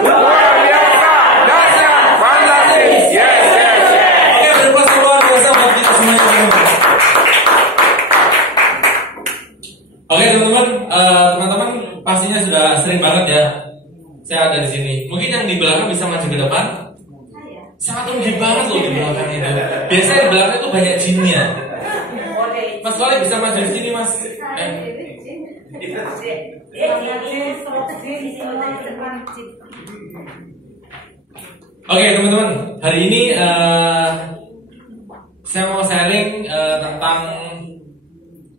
Luar biasa, dahsyat, fantastis. Yes, yes, yes. Oke, beri luar biasa buat kita semuanya, teman-teman. Oke, teman-teman pastinya sudah sering banget ya saya ada di sini. Mungkin yang di belakang bisa maju ke depan. Sangat unik banget loh di belakang itu. Biasanya di belakang itu banyak jinnya. Mas Wali bisa maju di sini, Mas. Oke, teman-teman, hari ini saya mau sharing tentang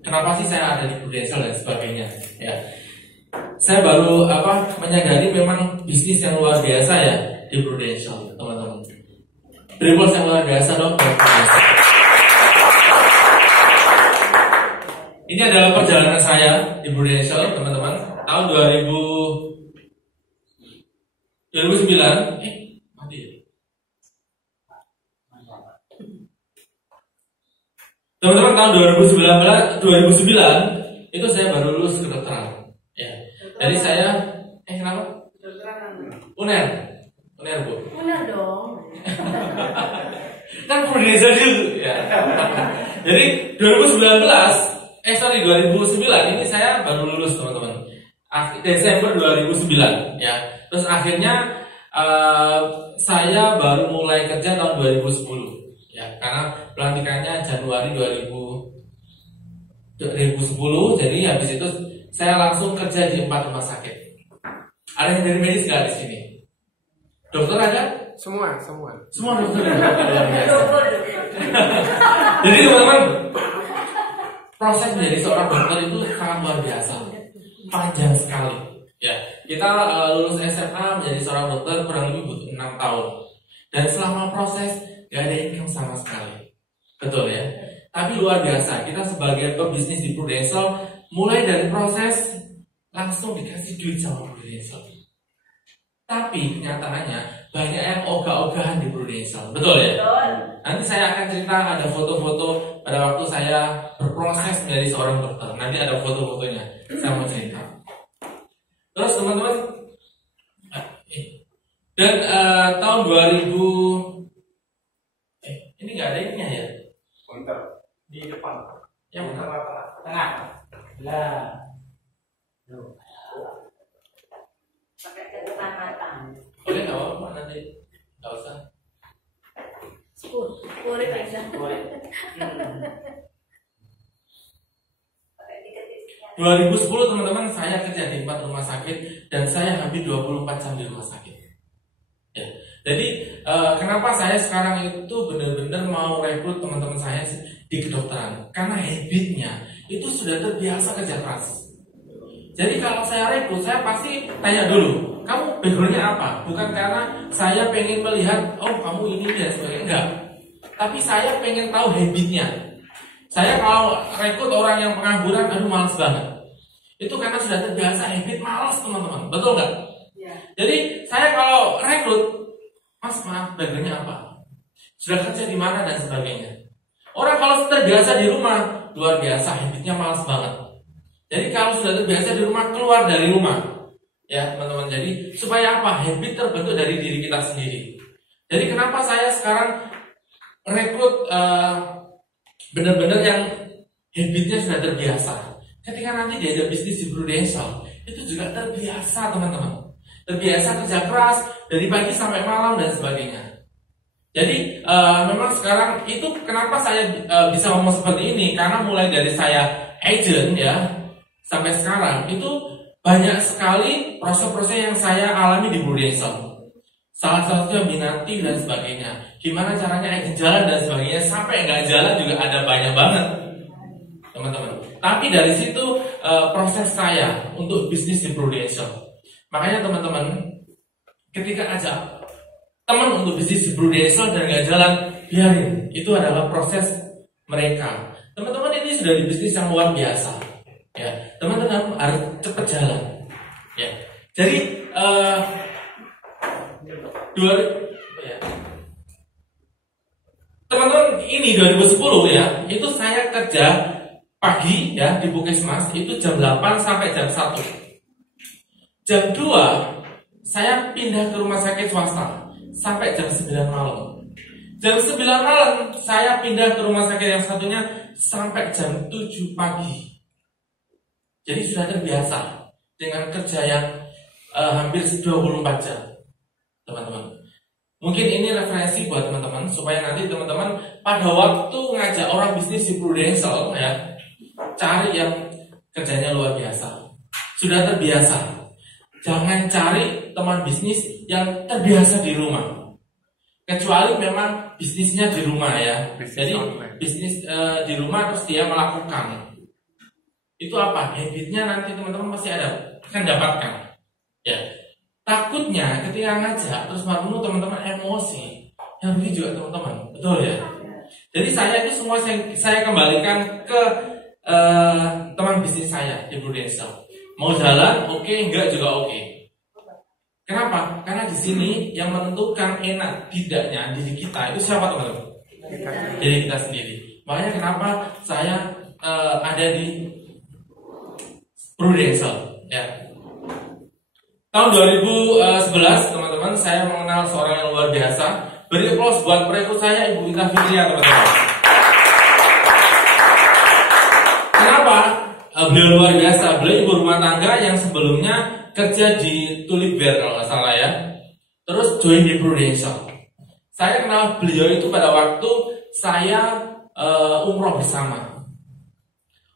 kenapa sih saya ada di Prudential dan sebagainya. Ya, saya baru menyadari memang bisnis yang luar biasa ya di Prudential, teman-teman. Beri yang luar biasa dong. Ini adalah perjalanan saya di Prudential, teman-teman. Tahun 2009. Teman-teman, tahun 2009 itu saya baru lulus kedokteran. Ya. Jadi saya kenapa? Uner Bu. Uner dong. Kan Prudential juga ya. Jadi 2009 ini saya baru lulus, teman-teman. Desember 2009 ya. Terus akhirnya saya baru mulai kerja tahun 2010 ya, karena pelantikannya Januari 2010. Jadi habis itu saya langsung kerja di 4 rumah sakit. Ada yang dari medis nggak di sini? Dokter ada? Semua. Semua dokter. Jadi teman-teman, proses menjadi seorang dokter itu sangat luar biasa, panjang sekali. Ya, kita lulus SMA menjadi seorang dokter kurang lebih butuh 6 tahun. Dan selama proses gak ada income sama sekali. Betul ya? Tapi luar biasa, kita sebagai pebisnis di Prudential, mulai dari proses langsung dikasih duit sama Prudential. Tapi kenyataannya banyak yang ogah-ogahan di Prudential. Betul ya? Nanti saya akan cerita, ada foto-foto pada waktu saya berproses menjadi seorang dokter. Nanti ada foto-fotonya, saya mau cerita. Terus teman-teman, dan tahun 2000 ini nggak ada ininya ya? Bentar. Di depan. Yang mana? Tengah. Lah. Pakai ke depan mata. Boleh nggak apa-apa nanti, nggak usah. Boleh bisa. Boleh. 2010 teman-teman, saya kerja di 4 rumah sakit dan saya hampir 24 jam di rumah sakit. Ya. Jadi kenapa saya sekarang itu benar-benar mau rekrut teman-teman saya di kedokteran? Karena habitnya itu sudah terbiasa kerja keras. Jadi kalau saya rekrut, saya pasti tanya dulu, kamu backgroundnya apa? Bukan karena saya pengen melihat, oh kamu ini dan sebagainya, enggak. Tapi saya pengen tahu habitnya. Saya kalau rekrut orang yang pengangguran, aduh malas banget. Itu karena sudah terbiasa habit malas, teman-teman. Betul nggak? Ya. Jadi saya kalau rekrut, Mas maaf, backgroundnya apa? Sudah kerja di mana dan sebagainya. Orang kalau terbiasa di rumah, luar biasa, habitnya malas banget. Jadi kalau sudah terbiasa di rumah, keluar dari rumah. Ya teman-teman, jadi supaya apa? Habit terbentuk dari diri kita sendiri. Jadi kenapa saya sekarang rekrut benar-benar yang habitnya sudah terbiasa. Ketika nanti diajak bisnis di Prudential, itu juga terbiasa, teman-teman. Terbiasa kerja keras dari pagi sampai malam dan sebagainya. Jadi memang sekarang itu kenapa saya bisa ngomong seperti ini, karena mulai dari saya agent ya sampai sekarang itu banyak sekali proses-proses yang saya alami di Prudential. Salah satunya minati dan sebagainya. Gimana caranya agent jalan dan sebagainya, sampai nggak jalan juga ada banyak banget, teman-teman. Tapi dari situ proses saya untuk bisnis di Prudential. Makanya teman-teman, ketika ajak teman untuk bisnis di Prudential dan nggak jalan, biarin. Itu adalah proses mereka. Teman-teman, ini sudah di bisnis yang luar biasa. Ya, teman-teman harus cepat jalan. Ya, jadi teman-teman, ini 2010 ya, itu saya kerja pagi ya di Puskesmas itu jam 8 sampai jam 1. Jam 2 saya pindah ke rumah sakit swasta sampai jam 9 malam. Jam 9 malam saya pindah ke rumah sakit yang satunya sampai jam 7 pagi. Jadi sudah terbiasa dengan kerja yang hampir 24 jam, teman-teman. Mungkin ini referensi buat teman-teman supaya nanti teman-teman pada waktu ngajak orang bisnis di Prudential ya, cari yang kerjanya luar biasa. Sudah terbiasa. Jangan cari teman bisnis yang terbiasa di rumah. Kecuali memang bisnisnya di rumah ya. Jadi bisnis di rumah terus dia melakukan. Itu apa? Habitnya nanti teman-teman pasti akan dapatkan. Ya. Takutnya ketika ngajak terus malu teman-teman emosi. Yang rugi juga teman-teman. Betul ya? Jadi saya itu semua saya kembalikan ke teman bisnis saya di Prudential. Mau jalan, oke, enggak juga oke. Kenapa? Karena di sini yang menentukan enak tidaknya diri kita itu siapa teman-teman? Diri kita sendiri. Makanya kenapa saya ada di Prudential. Ya. Tahun 2011 teman-teman saya mengenal seorang yang luar biasa. Beri aplaus buat perekrut saya Ibu Ita Fitria teman-teman. Kenapa? Beliau luar biasa. Beliau ibu rumah tangga yang sebelumnya kerja di Tulip Bear kalau nggak salah ya. Terus join di Prudential. Saya kenal beliau itu pada waktu saya umroh bersama.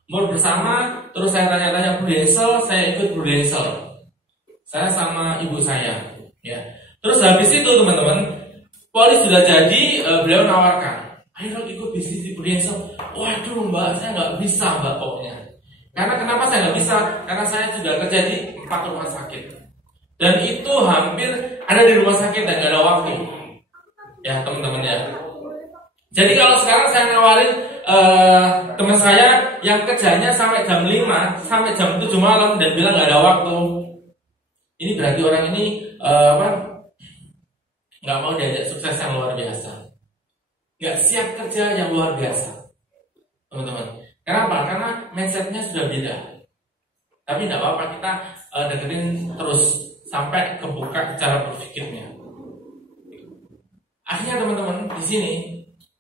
Umroh bersama, terus saya tanya-tanya Prudential, saya ikut Prudential. Saya sama ibu saya. Ya. Terus habis itu teman-teman, polis sudah jadi, beliau nawarkan, ayo dong ikut bisnis di Prudential. Waduh mbak, saya nggak bisa mbak pokoknya. Karena kenapa saya nggak bisa? Karena saya sudah kerja di 4 rumah sakit. Dan itu hampir ada di rumah sakit dan nggak ada waktu. Ya teman-teman ya. Jadi kalau sekarang saya nawarin teman saya yang kerjanya sampai jam 5 sampai jam 7 malam dan bilang nggak ada waktu. Ini berarti orang ini nggak mau diajak sukses yang luar biasa. Nggak siap kerja yang luar biasa. Teman-teman. Kenapa? Karena mindsetnya sudah beda. Tapi tidak apa-apa kita deketin terus sampai kebuka cara berpikirnya. Akhirnya teman-teman di sini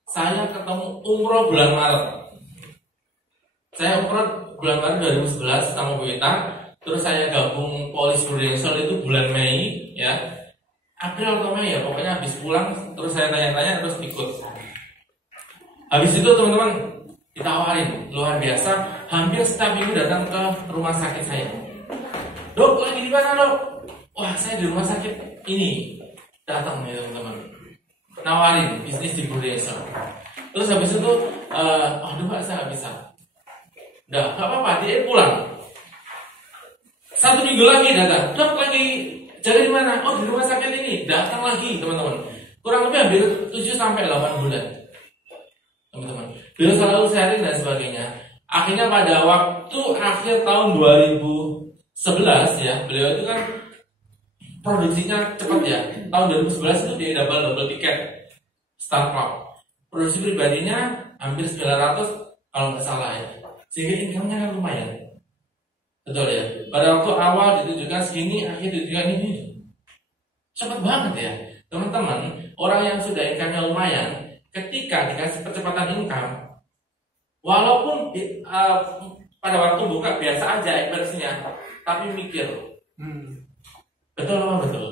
saya ketemu umroh bulan Maret. Saya umroh bulan Maret 2011 sama Bu Ita. Terus saya gabung polis Prudential itu bulan Mei ya. April atau Mei ya, pokoknya habis pulang terus saya tanya-tanya terus ikut. Habis itu teman-teman ditawarin luar biasa, hampir setiap minggu datang ke rumah sakit saya. Dok, lagi di mana dok? Wah, saya di rumah sakit ini. Datang ya teman-teman. Nawarin bisnis di Prudential. Terus habis itu, aduh Pak, saya nggak bisa. Udah, nggak apa-apa, dia pulang. 1 minggu lagi datang. Dok, lagi jaga di mana? Oh, di rumah sakit ini. Datang lagi teman-teman. Kurang lebih hampir 7 sampai 8 bulan. Teman-teman. Beliau selalu sharing dan sebagainya. Akhirnya pada waktu akhir tahun 2011 ya, beliau itu kan produksinya cepat ya. Tahun 2011 itu dia double tiket Star Club. Produksi pribadinya hampir 900 kalau nggak salah ya. Sehingga income-nya kan lumayan. Betul ya. Pada waktu awal ditujukan segini, akhir ditujukan ini. Cepat banget ya. Teman-teman, orang yang sudah income-nya lumayan, ketika dikasih percepatan income, walaupun pada waktu buka biasa aja inversinya, tapi mikir. Betul apa betul?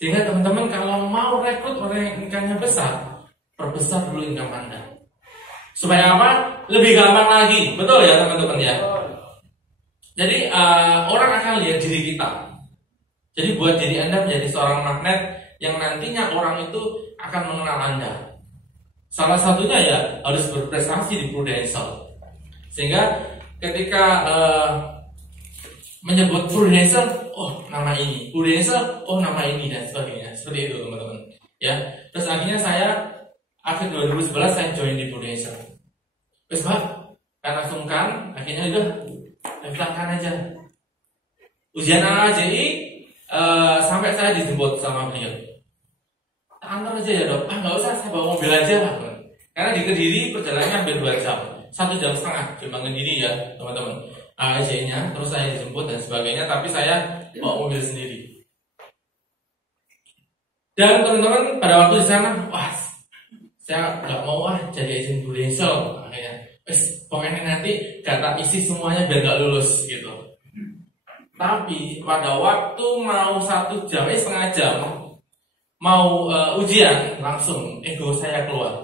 Sehingga teman-teman kalau mau rekrut orang yang income-nya besar, perbesar dulu income Anda. Supaya apa? Lebih gampang lagi. Betul ya teman-teman ya. Jadi orang akan lihat diri kita. Jadi buat diri Anda menjadi seorang magnet yang nantinya orang itu akan mengenal Anda. Salah satunya ya harus berprestasi di Prudential. Sehingga ketika menyebut Prudential, oh nama ini, Prudential, oh nama ini dan sebagainya. Seperti itu teman-teman. Ya. Terus akhirnya saya akhir 2011 saya join di Prudential. Terus Pak, karena sungkan, akhirnya udah daftarkan aja. Ujian AAJI sampai saya dijemput sama beliau. Antar aja ya dok, nggak usah, saya bawa mobil aja Pak. Karena di Kediri perjalanannya hampir 2 jam, 1,5 jam cuma Kediri ya teman-teman. AAJ-nya, terus saya dijemput dan sebagainya, tapi saya bawa mobil sendiri. Dan teman-teman pada waktu di sana, wah, saya nggak mau jadi agent prudential. Akhirnya, pokoknya nanti data isi semuanya biar nggak lulus gitu. Tapi pada waktu mau 1 jam, setengah jam, mau ujian, langsung ego saya keluar.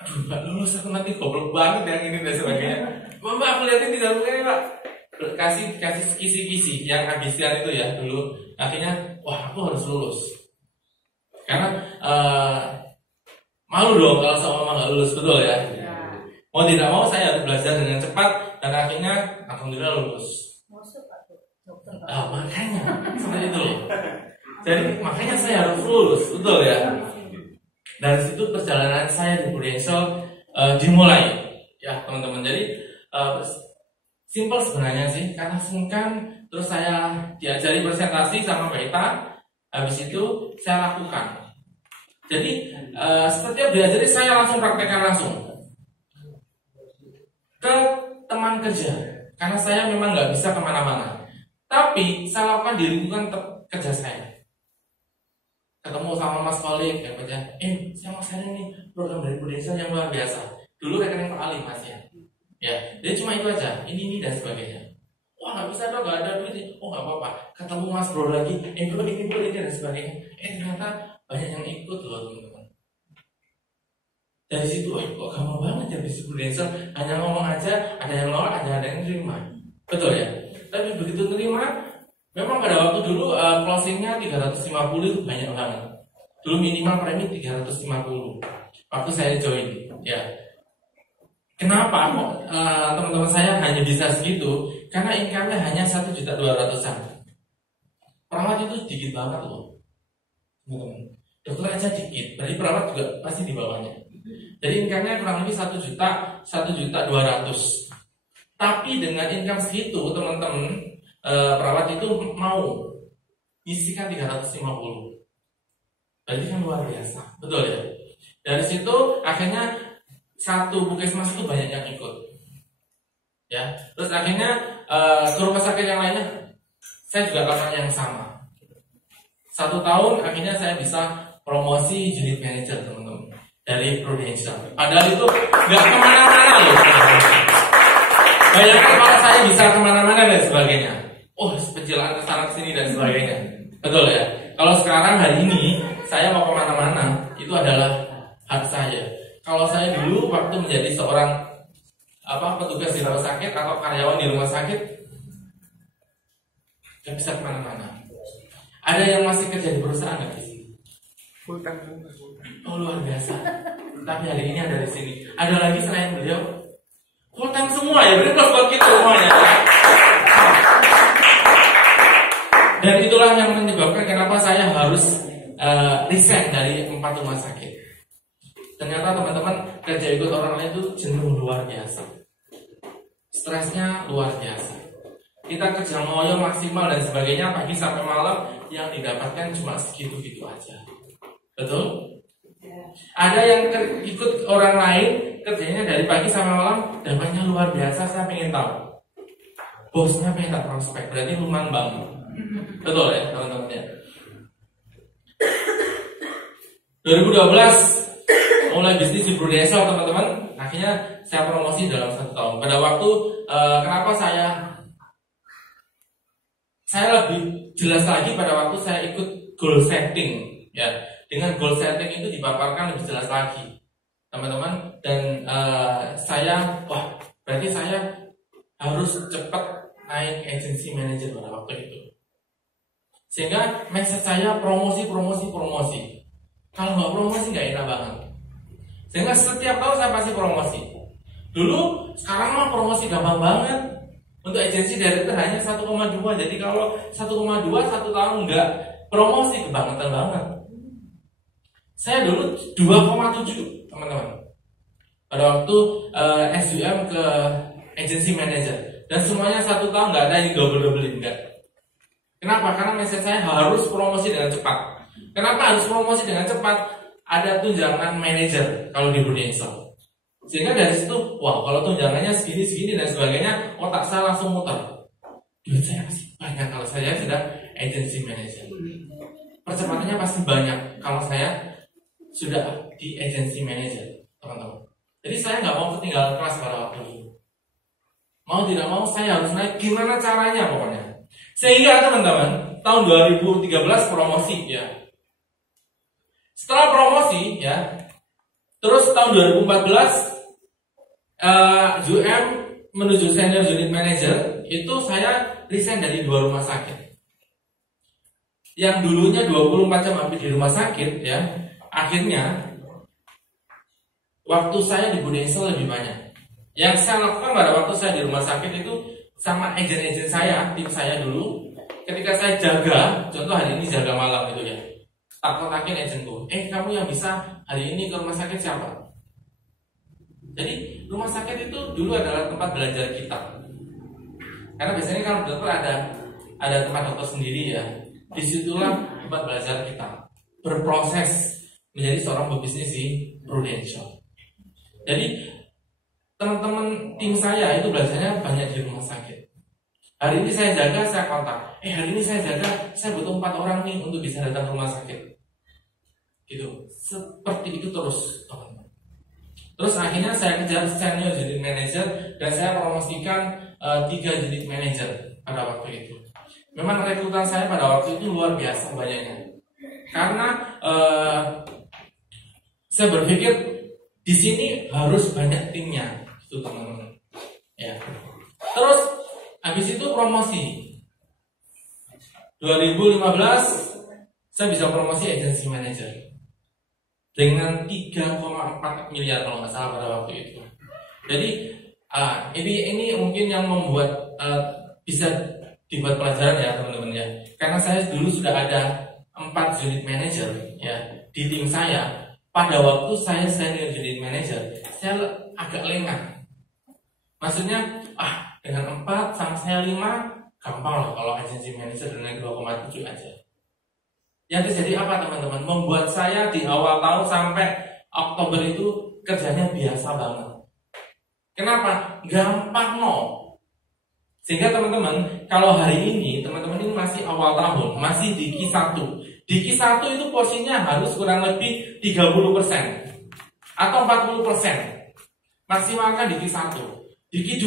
Aduh, nggak lulus, aku nanti goblok banget yang ini dan sebagainya. Mbak, aku liatin di dalam ini, Pak. Kasih kisi-kisi yang habiskan itu ya dulu. Akhirnya, wah, aku harus lulus. Karena malu dong kalau seorang nggak lulus, betul ya. Mau tidak mau saya harus belajar dengan cepat dan akhirnya alhamdulillah lulus. Makanya seperti itu loh. Jadi makanya saya harus lulus, betul ya. Dari situ perjalanan saya di Prudential dimulai, ya teman-teman. Jadi simple sebenarnya sih, karena sungkan. Terus saya diajari presentasi sama Mbak Ita. Habis itu saya lakukan. Jadi setiap diajari saya langsung praktekkan langsung ke teman kerja, karena saya memang nggak bisa kemana-mana. Tapi saya lakukan di lingkungan kerja saya. Ketemu sama Mas Kolik, ya baca, saya mau share ini program dari Prudential yang luar biasa. Dulu rekening Pak Ali Mas ya. Ya, jadi cuma itu aja, ini dan sebagainya. Wah nggak bisa dong, nggak ada duit. Oh nggak apa-apa. Ketemu Mas Bro lagi, ini dan sebagainya. Ternyata banyak yang ikut loh teman-teman. Dari situ, kok gampang banget ya bisnis Prudential. Hanya ngomong aja, ada yang nolak, ada yang terima. Betul ya. Tapi begitu terima, memang pada waktu dulu closingnya 350 itu banyak banget. Dulu minimal premi 350 waktu saya join. Ya. Kenapa teman-teman saya hanya bisa segitu? Karena income-nya hanya 1.200.000-an. Perawat itu sedikit banget loh, teman-teman. Dokter aja dikit, berarti perawat juga pasti di bawahnya. Jadi income-nya kurang lebih 1.200.000. Tapi dengan income segitu, teman-teman, perawat itu mau isikan 350. Berarti kan luar biasa, betul ya? Dari situ akhirnya satu puskesmas itu banyak yang ikut. Ya, terus akhirnya ke rumah sakit yang lainnya, saya juga lakukan yang sama. 1 tahun akhirnya saya bisa promosi unit manager, teman-teman, dari Prudential. Padahal itu nggak kemana-mana loh. Bayangkan kalau saya bisa kemana-mana dan sebagainya. Penjelasan kesana kesini dan sebagainya. Betul ya. Kalau sekarang hari ini saya mau kemana-mana, itu adalah hak saya. Kalau saya dulu waktu menjadi seorang petugas di rumah sakit atau karyawan di rumah sakit, nggak bisa kemana-mana. Ada yang masih kerja di perusahaan nggak di sini? Oh luar biasa. Tapi hari ini ada di sini. Ada lagi selain beliau? Full time semua ya, berarti plus buat kita semuanya. Dan itulah yang menyebabkan kenapa saya harus resign dari 4 rumah sakit. Ternyata teman-teman, kerja ikut orang lain itu jenuh luar biasa. Stresnya luar biasa. Kita kerja ngoyo maksimal dan sebagainya, pagi sampai malam, yang didapatkan cuma segitu-gitu aja. Betul? Ada yang ikut orang lain, kerjanya dari pagi sampai malam, dapatnya luar biasa. Saya pengen tahu, bosnya pengen tak prospek, berarti lumayan banget. Betul ya teman-teman ya. 2012 mulai bisnis di Prudential, teman-teman. Akhirnya saya promosi dalam 1 tahun. Pada waktu kenapa saya lebih jelas lagi pada waktu saya ikut goal setting ya. Dengan goal setting itu dipaparkan lebih jelas lagi, teman-teman. Dan berarti saya harus cepat naik agency manager pada waktu itu. Sehingga mindset saya promosi. Kalau nggak promosi nggak enak banget. Sehingga setiap tahun saya pasti promosi. Dulu, sekarang mah promosi gampang banget. Untuk agency director hanya 1,2. Jadi kalau 1,2 1 tahun nggak promosi, kebangetan banget. Saya dulu 2,7 teman-teman. Pada waktu SUM ke agency manager. Dan semuanya 1 tahun nggak ada yang double-doublein, enggak. Kenapa? Karena mindset saya harus promosi dengan cepat. Kenapa harus promosi dengan cepat? Ada tunjangan manajer kalau di Prudential. Sehingga dari situ, kalau tunjangannya segini dan sebagainya, otak saya langsung muter. Duit saya masih banyak kalau saya sudah agency manager. percepatannya pasti banyak kalau saya sudah di agency manager, teman-teman. Jadi saya nggak mau ketinggalan kelas pada waktu itu. Mau tidak mau saya harus naik, gimana caranya pokoknya. Sehingga teman-teman, tahun 2013 promosi ya. Setelah promosi ya, terus tahun 2014 UM menuju senior unit manager, itu saya resign dari 2 rumah sakit. Yang dulunya 24 jam hampir di rumah sakit ya, akhirnya waktu saya di Budiesel lebih banyak. Yang saya lakukan pada waktu saya di rumah sakit itu sama agen-agen saya, tim saya dulu. Ketika saya jaga, contoh hari ini jaga malam gitu ya, tak kontakin agenku, kamu yang bisa hari ini ke rumah sakit siapa? Jadi rumah sakit itu dulu adalah tempat belajar kita. Karena biasanya kalau dokter ada tempat dokter sendiri ya. Disitulah tempat belajar kita berproses menjadi seorang pebisnis di Prudential. Jadi teman-teman tim saya itu belajarnya banyak di rumah sakit. Hari ini saya jaga, saya kontak. Hari ini saya jaga, saya butuh 4 orang nih untuk bisa datang ke rumah sakit. Gitu. Seperti itu terus, teman-teman. Terus akhirnya saya kejar senior unit manager dan saya promosikan 3 unit manager pada waktu itu. Memang rekrutan saya pada waktu itu luar biasa banyaknya. Karena saya berpikir di sini harus banyak timnya, itu teman-teman. Ya. Terus habis itu promosi. 2015 saya bisa promosi agency manager dengan 3,4 miliar kalau nggak salah pada waktu itu. Jadi ini mungkin yang membuat bisa dibuat pelajaran ya teman-teman ya. Karena saya dulu sudah ada 4 unit manager ya di tim saya. Pada waktu saya senior unit manager, saya agak lengah. Maksudnya dengan 4 sama saya 5 gampang loh kalau agency manager dengan 2,7 aja. Yang terjadi apa teman-teman? Membuat saya di awal tahun sampai Oktober itu kerjanya biasa banget. Kenapa? Gampang no. Sehingga teman-teman, kalau hari ini teman-teman ini masih awal tahun, masih di Q1. Di Q1 itu porsinya harus kurang lebih 30% atau 40%. Maksimalkan di Q1. Di Q2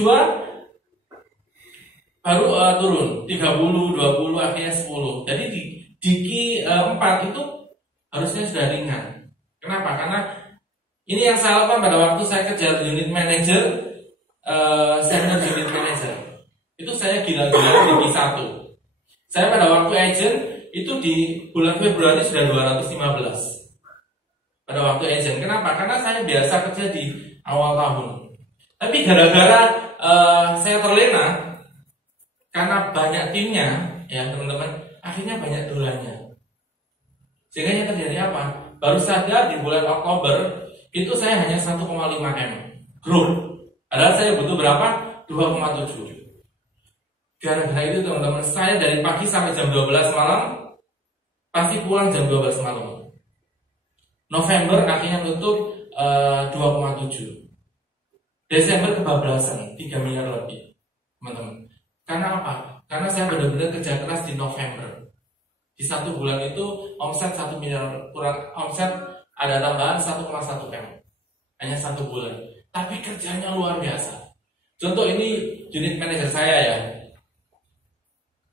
baru turun 30, 20, akhirnya 10. Jadi di Q4 itu harusnya sudah ringan. Kenapa? Karena ini yang saya lakukan pada waktu saya kejar unit manager, senior unit manager. Itu saya gila-gila di Q1. Saya pada waktu agent itu di bulan Februari sudah 215. Pada waktu agent. Kenapa? Karena saya biasa kerja di awal tahun. Tapi gara-gara saya terlena karena banyak timnya, ya teman-teman, akhirnya banyak dolarnya. Sehingga yang terjadi apa? Baru saja di bulan Oktober itu saya hanya 1,5 M growth. Padahal saya butuh berapa? 2,7. Gara-gara itu teman-teman, saya dari pagi sampai jam 12 malam pasti pulang jam 12 malam. November akhirnya tutup 2,7. Desember kebablasan 3 miliar lebih, teman-teman. Karena apa? Karena saya benar-benar kerja keras di November. Di 1 bulan itu omset 1 miliar kurang, omset ada tambahan 1,1 M. Hanya 1 bulan. Tapi kerjanya luar biasa. Contoh ini unit manager saya ya.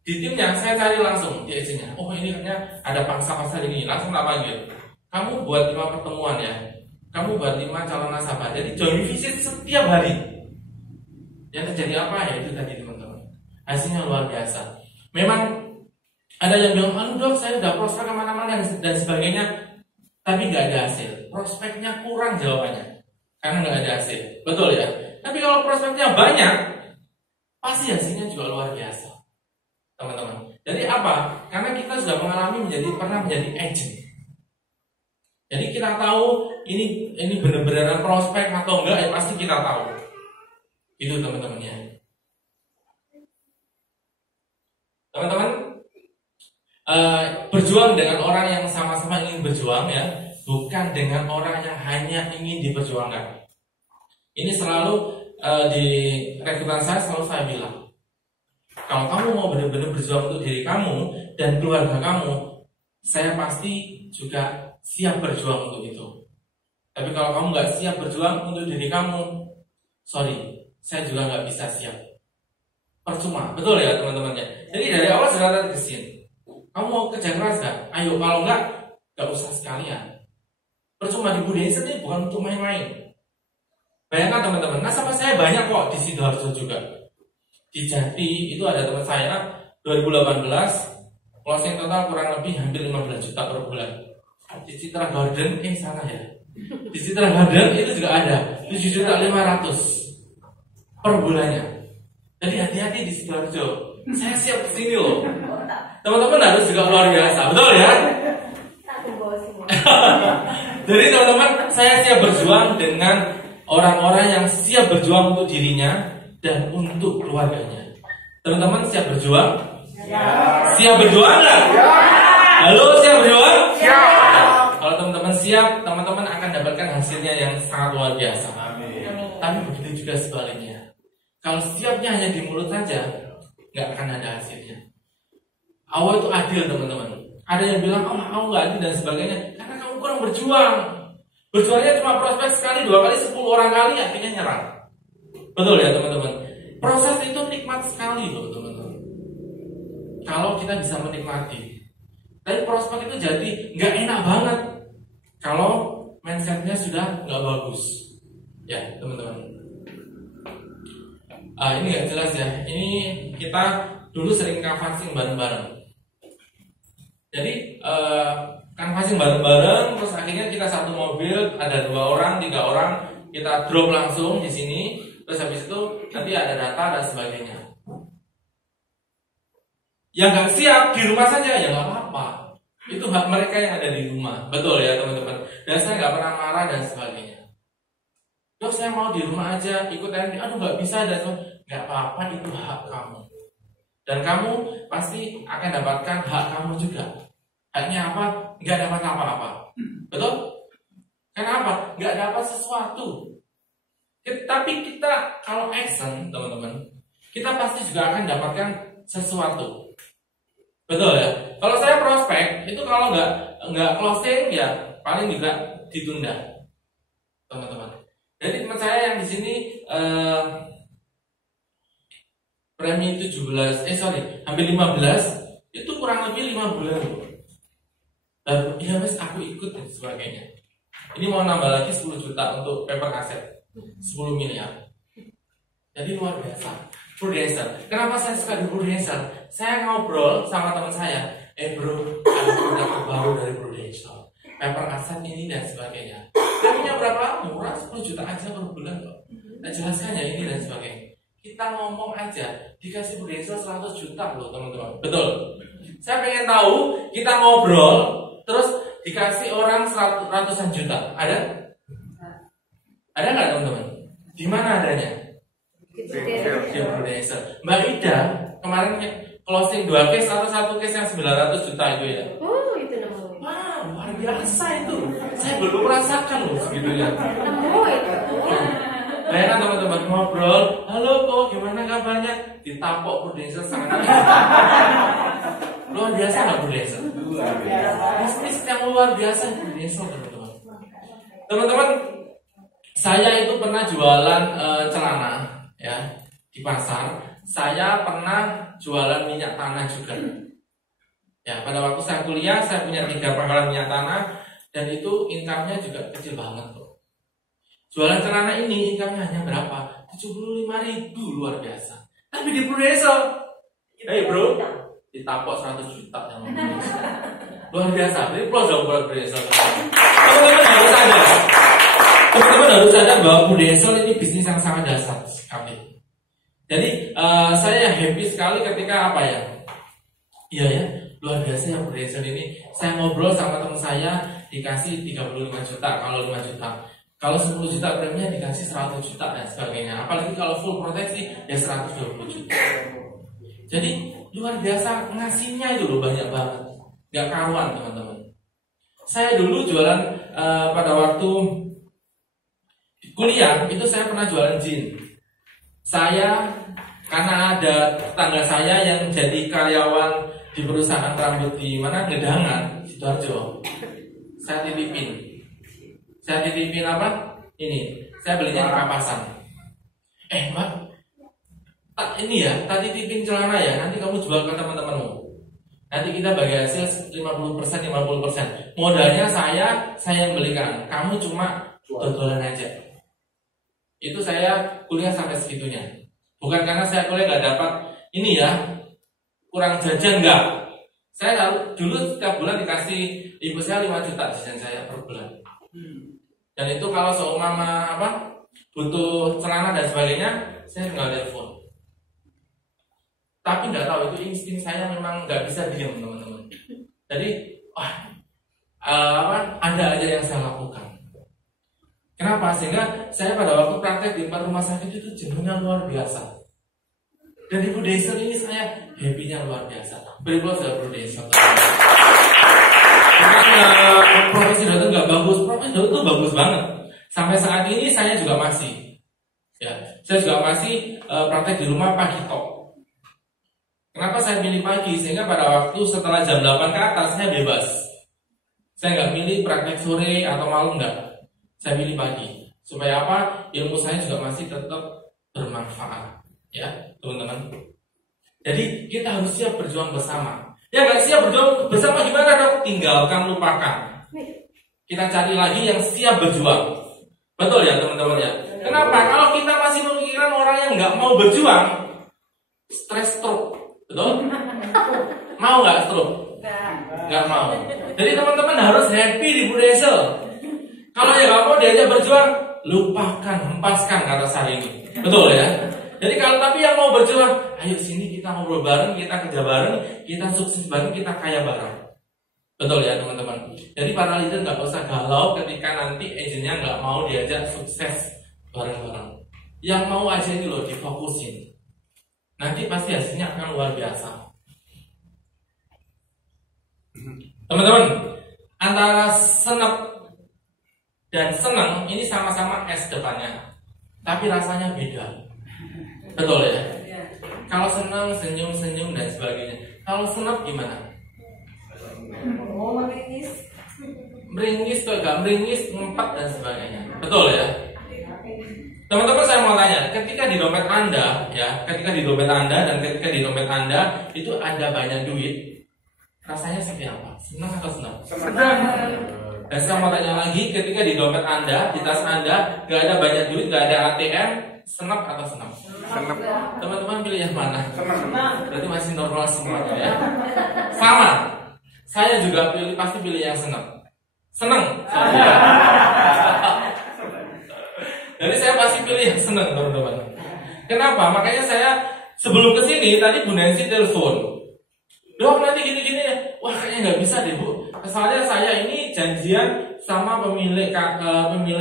Di timnya saya cari langsung di agentnya. Oh ini kayaknya ada pangsa-pangsa ini, langsung tak panggil. Kamu buat 5 pertemuan ya. Kamu buat 5 calon nasabah. Jadi join visit setiap hari. Yang terjadi apa ya? Itu tadi teman-teman. Hasilnya luar biasa. Memang ada yang bilang, dok saya udah prospek kemana-mana dan sebagainya, tapi nggak ada hasil. Prospeknya kurang jawabannya, karena nggak ada hasil. Betul ya? Tapi kalau prospeknya banyak, pasti hasilnya juga luar biasa, teman-teman. Jadi apa? Karena kita sudah mengalami pernah menjadi agent. Jadi kita tahu ini benar-benar prospek atau enggak, ya pasti kita tahu. Itu teman-teman ya. Teman-teman, berjuang dengan orang yang sama-sama ingin berjuang ya, bukan dengan orang yang hanya ingin diperjuangkan. Ini selalu di rekrutan saya selalu saya bilang, kalau kamu mau benar-benar berjuang untuk diri kamu dan keluarga kamu, saya pasti juga siap berjuang untuk itu. Tapi kalau kamu nggak siap berjuang untuk diri kamu, sorry, saya juga nggak bisa siap. Percuma, betul ya teman-teman ya. Jadi dari awal sudah terkesin. Kamu mau kerja keras gak? Ayo, kalau nggak usah sekalian. Percuma di Budayasan ini bukan untuk main-main. Bayangkan teman-teman, nasabah saya banyak kok di Sidoarjo juga. Di Jati itu ada teman saya 2018 closing total kurang lebih hampir 15 juta per bulan. Di Citra Garden, salah ya. Di Citra Garden itu juga ada 7.500.000 per bulannya. Jadi hati-hati di Sidoarjo. Saya siap kesini loh. Teman-teman harus juga luar biasa, betul ya? Jadi teman-teman, saya siap berjuang dengan orang-orang yang siap berjuang untuk dirinya dan untuk keluarganya. Teman-teman siap berjuang? Ya. Siap berjuang nggak? Ya. Halo, siap berjuang? Siap. Kalau teman-teman siap, teman-teman akan dapatkan hasilnya yang sangat luar biasa. Amin. Tapi begitu juga sebaliknya. Kalau siapnya hanya di mulut saja, nggak akan ada hasilnya. Allah itu adil teman-teman. Ada yang bilang, oh aku nggak adil dan sebagainya, karena kamu kurang berjuang. Berjuangnya cuma prospek sekali, 2 kali, 10 orang kali, akhirnya nyerah. Betul ya teman-teman. Proses itu nikmat sekali loh teman-teman. Kalau kita bisa menikmati. Tapi prospek itu jadi nggak enak banget kalau mindsetnya sudah nggak bagus. Ya teman-teman. Ini nggak jelas ya. Ini kita dulu sering canvassing bareng-bareng. Jadi canvassing bareng-bareng, terus akhirnya kita satu mobil, ada 2 orang, 3 orang, kita drop langsung di sini. Terus habis itu nanti ada data dan sebagainya. Yang nggak siap di rumah saja ya nggak apa-apa. Itu hak mereka yang ada di rumah, betul ya teman-teman. Dan saya nggak pernah marah dan sebagainya. Terus saya mau di rumah aja ikut TNI, aduh nggak bisa dan nggak apa-apa, itu hak kamu. Dan kamu pasti akan dapatkan hak kamu juga. Haknya apa? Nggak dapat apa-apa, betul? Kenapa? Nggak dapat sesuatu. Tapi kita kalau action teman-teman, kita pasti juga akan dapatkan sesuatu, betul ya. Kalau saya prospek itu kalau nggak closing ya paling juga ditunda, teman-teman. Jadi teman saya yang di sini premi hampir 15 itu kurang lebih 5 bulan. Dan ya mas aku ikut dan sebagainya. Ini mau nambah lagi 10 juta untuk paper aset 10 miliar. Jadi luar biasa. Prudential. Kenapa saya suka di Prudential? Saya ngobrol sama teman saya, bro, ada produk baru dari Prudential, paper aset ini dan sebagainya. Preminya berapa? Murah, 10 juta aja per bulan kok. Nah jelaskan ya ini dan sebagainya. Kita ngomong aja, dikasih Prudential 100 juta loh teman-teman. Betul. Saya pengen tahu, kita ngobrol, terus dikasih orang ratusan juta. Ada? Ada nggak teman-teman? Di mana adanya? Di Prudential. Mbak Ida kemarin closing 2 case atau 1 case yang 900 juta itu ya? Oh itu namanya. Wah luar biasa itu. Saya belum merasakan loh segitunya. Nemu itu. Bayangkan teman-teman ngobrol, halo kok gimana kabarnya? Ditapok Prudential sana. Luar biasa nggak Prudential? Luar biasa. Bisnis yang luar biasa Prudential teman-teman. Teman-teman, saya itu pernah jualan celana ya di pasar. Saya pernah jualan minyak tanah juga. Ya pada waktu saya kuliah saya punya 3 pangkalan minyak tanah dan itu income-nya juga kecil banget kok. Jualan celana ini income-nya hanya berapa? 75.000, luar biasa. Tapi di Prudential, hey bro, ditapok 100 juta yang luar biasa. Ini plus dong buat Prudential. Teman-teman harus sadar. Teman-teman harus sadar bahwa Prudential ini bisnis yang sangat dasar sekali. Jadi saya happy sekali ketika apa ya? Iya ya, luar biasa ya Prudential ini. Saya ngobrol sama teman saya dikasih 35 juta kalau 5 juta. Kalau 10 juta preminya dikasih 100 juta dan sebagainya. Apalagi kalau full proteksi ya 120 juta. Jadi luar biasa ngasihnya itu loh banyak banget. Gak karuan teman-teman. Saya dulu jualan pada waktu kuliah itu saya pernah jualan jin. Saya karena ada tetangga saya yang jadi karyawan di perusahaan rambut di mana Gedangan, Sidoarjo. Saya titipin apa? Ini. Saya belinya di Kapasan. Mbak, ini ya, tak titipin celana ya. Nanti kamu jual ke teman-temanmu. Nanti kita bagi hasil 50%. Modalnya saya yang belikan. Kamu cuma dodolan aja. Itu saya kuliah sampai segitunya. Bukan karena saya kuliah nggak dapat ini ya, kurang jajan enggak. Saya dulu setiap bulan dikasih ibu saya 5 juta jajan saya per bulan. Dan itu kalau seumpama butuh celana dan sebagainya, saya tinggal telepon. Tapi nggak tahu, itu insting saya memang nggak bisa diam, teman-teman. Jadi ada aja yang saya lakukan. Kenapa? Sehingga saya pada waktu praktek di 4 rumah sakit itu jenuhnya luar biasa. Dan di Prudential ini saya happy-nya luar biasa. Berikut saya Prudential. Profesi dokter nggak bagus, profesi dokter itu bagus banget. Sampai saat ini saya juga masih, saya juga masih praktek di rumah pagi tok. Kenapa saya pilih pagi? Sehingga pada waktu setelah jam 8 ke atas saya bebas. Saya nggak pilih praktek sore atau malam, nggak. Saya pilih pagi. Supaya apa? Ilmu saya juga masih tetap bermanfaat, ya teman-teman. Jadi kita harus siap berjuang bersama. Ya nggak siap berjuang bersama gimana dok? Tinggalkan, lupakan. Kita cari lagi yang siap berjuang. Betul ya teman-teman ya. Kenapa? Kalau kita masih memikirkan orang yang nggak mau berjuang, stres stroke. Betul? Mau nggak stroke? Nggak mau. Jadi teman-teman harus happy di Prudential. Kalau ya nggak mau diajak berjuang, lupakan, hempaskan kata saya ini. Betul ya? Jadi kalau tapi yang mau berjuang, ayo sini kita ngobrol bareng, kita kerja bareng, kita sukses bareng, kita kaya bareng. Betul ya teman-teman? Jadi para leader nggak usah galau ketika nanti agennya nggak mau diajak sukses bareng-bareng. Yang mau aja ini loh difokusin. Nanti pasti hasilnya akan luar biasa. Teman-teman, antara senep dan senang ini sama-sama S depannya, tapi rasanya beda. Betul ya? Kalau senang, senyum-senyum dan sebagainya. Kalau senep gimana? Meringis tuh gak meringis, ngempet dan sebagainya. Betul ya? Teman-teman saya mau tanya, ketika di dompet Anda dan ketika di dompet Anda itu ada banyak duit, rasanya seperti apa? Senang atau senang? Senang. Dan saya mau tanya lagi, ketika di dompet Anda, di tas Anda gak ada banyak duit, gak ada ATM, senang atau senang? Senang. Teman-teman pilih yang mana? Senang. Berarti masih normal semuanya ya. Sama. Saya juga pasti pilih yang senang. Senang. Jadi saya pasti pilih yang senang, teman-teman. Kenapa? Makanya saya sebelum kesini tadi Bu Nancy telepon. Dok nanti gini-gini ya. Wah kayaknya nggak bisa deh Bu. Soalnya saya ini janjian sama pemilik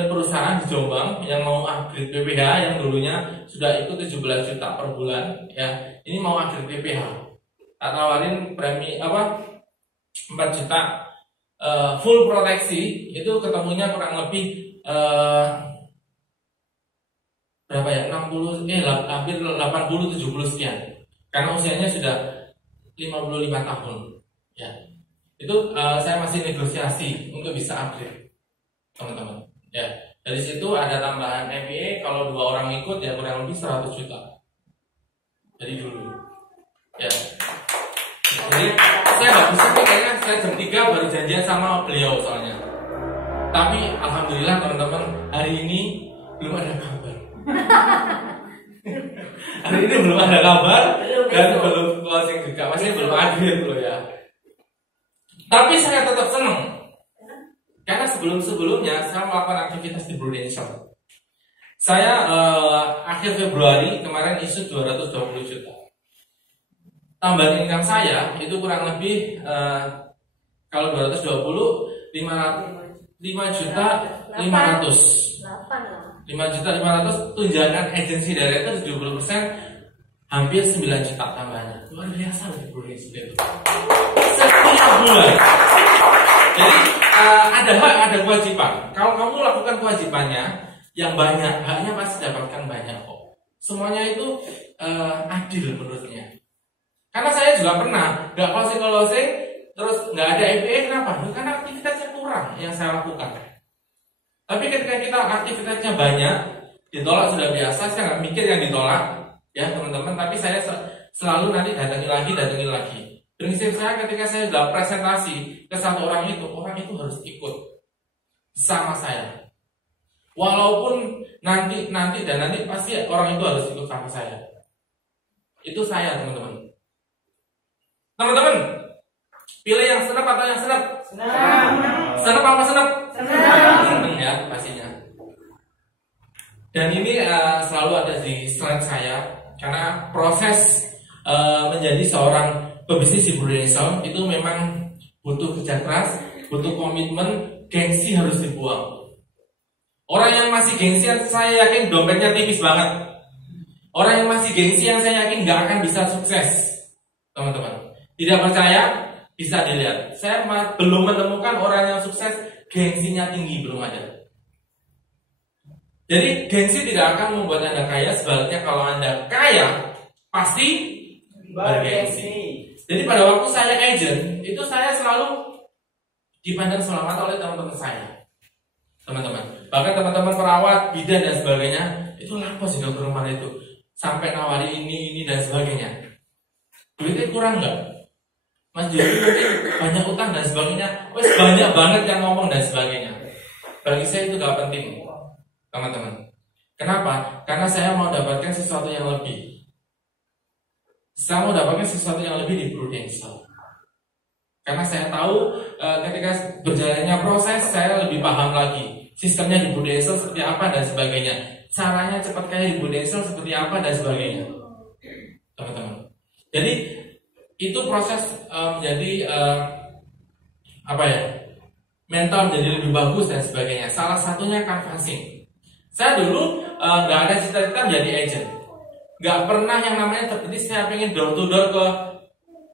perusahaan di Jombang yang mau upgrade PPH yang dulunya sudah ikut 17 juta per bulan ya. Ini mau upgrade PPH. Tak tawarin premi 4 juta full proteksi, itu ketemunya kurang lebih berapa ya? Hampir 80-70 sekian. Karena usianya sudah 55 tahun. Ya. Itu saya masih negosiasi untuk bisa upgrade, teman-teman. Ya. Dari situ ada tambahan MBA, kalau 2 orang ikut ya kurang lebih 100 juta. Jadi dulu. Ya. Jadi saya nggak bisa nih, kayaknya saya jam 3 baru janjian sama beliau soalnya. Tapi alhamdulillah teman-teman, hari ini belum ada kabar. Hari ini belum ada kabar dan belum closing juga, masih belum akhir loh ya. Tapi saya tetap senang karena sebelumnya saya melakukan aktivitas di Prudential. Saya akhir Februari kemarin isu 220 juta. Tambahan income saya itu kurang lebih kalau 220 5 juta 500. 5 juta 500 tunjangan agensi director 70%, hampir 9 juta tambahannya. Luar biasa loh Prudential itu. Setiap bulan. Jadi ada hak, ada kewajiban. Kalau kamu lakukan kewajibannya yang banyak, haknya pasti dapatkan banyak kok. Semuanya itu adil menurutnya. Karena saya juga pernah nggak closing terus nggak ada MBA, kenapa? Karena aktivitasnya kurang yang saya lakukan. Tapi ketika kita aktivitasnya banyak, ditolak sudah biasa, saya nggak mikir yang ditolak, ya teman-teman. Tapi saya selalu nanti datangi lagi. Prinsip saya ketika saya sudah presentasi ke satu orang itu harus ikut sama saya. Walaupun nanti pasti orang itu harus ikut sama saya. Itu saya, teman-teman. Teman-teman, pilih yang senep atau yang senep? Senep apa senep? Seneng ya pastinya. Dan ini selalu ada di slide saya, karena proses menjadi seorang pebisnis di Indonesia itu memang butuh kerja keras, butuh komitmen, gengsi harus dibuang. Orang yang masih gengsi, saya yakin dompetnya tipis banget. Orang yang masih gengsi, yang saya yakin nggak akan bisa sukses, teman-teman. Tidak percaya? Bisa dilihat. Saya belum menemukan orang yang sukses gengsinya tinggi, belum ada. Jadi gengsi tidak akan membuat Anda kaya. Sebaliknya kalau Anda kaya, pasti bergengsi. Jadi pada waktu saya agent, itu saya selalu dipandang selamat oleh teman-teman saya, teman-teman. Bahkan teman-teman perawat, bidan dan sebagainya, itu lapor sih dokter rumah itu, sampai nawari ini dan sebagainya. Duitnya kurang nggak? Mas Jody mungkin banyak utang dan sebagainya. Wes banyak banget yang ngomong dan sebagainya. Bagi saya itu gak penting, teman-teman. Kenapa? Karena saya mau dapatkan sesuatu yang lebih. Saya mau dapatkan sesuatu yang lebih di Prudential. Karena saya tahu ketika berjalannya proses, saya lebih paham lagi sistemnya di Prudential seperti apa dan sebagainya. Caranya cepat kaya di Prudential seperti apa dan sebagainya, teman-teman. Jadi itu proses menjadi mental menjadi lebih bagus dan sebagainya. Salah satunya canvassing. Saya dulu nggak ada cita-cita menjadi agent. Nggak pernah yang namanya seperti saya pengen door to door ke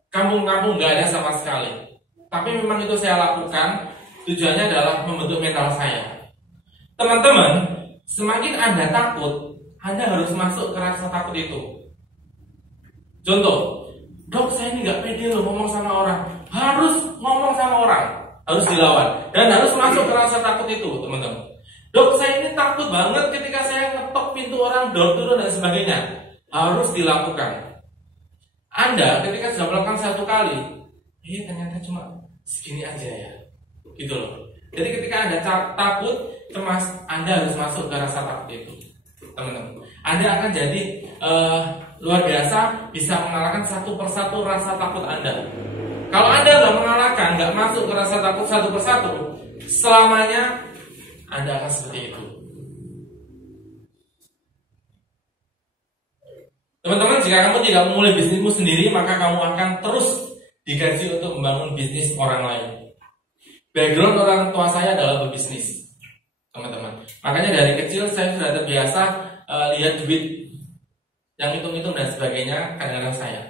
kampung-kampung, nggak ada sama sekali. Tapi memang itu saya lakukan, tujuannya adalah membentuk mental saya. Teman-teman, semakin Anda takut, Anda harus masuk ke rasa takut itu. Contoh, dok saya ini nggak pede loh ngomong sama orang. Harus ngomong sama orang, harus dilawan, dan harus masuk ke rasa takut itu, teman-teman. Dok saya ini takut banget ketika saya ngetok pintu orang, door to door dan sebagainya. Harus dilakukan. Anda ketika sudah melakukan satu kali, ternyata cuma segini aja ya, gitu loh. Jadi ketika Anda takut, cemas, Anda harus masuk ke rasa takut itu, teman-teman. Anda akan jadi luar biasa, bisa mengalahkan satu persatu rasa takut Anda. Kalau Anda nggak mengalahkan, nggak masuk ke rasa takut satu persatu, selamanya Anda akan seperti itu. Teman-teman, jika kamu tidak memulai bisnismu sendiri, maka kamu akan terus digaji untuk membangun bisnis orang lain. Background orang tua saya adalah berbisnis, teman-teman. Makanya dari kecil saya sudah terbiasa lihat duit yang hitung-hitung dan sebagainya kadang-kadang saya.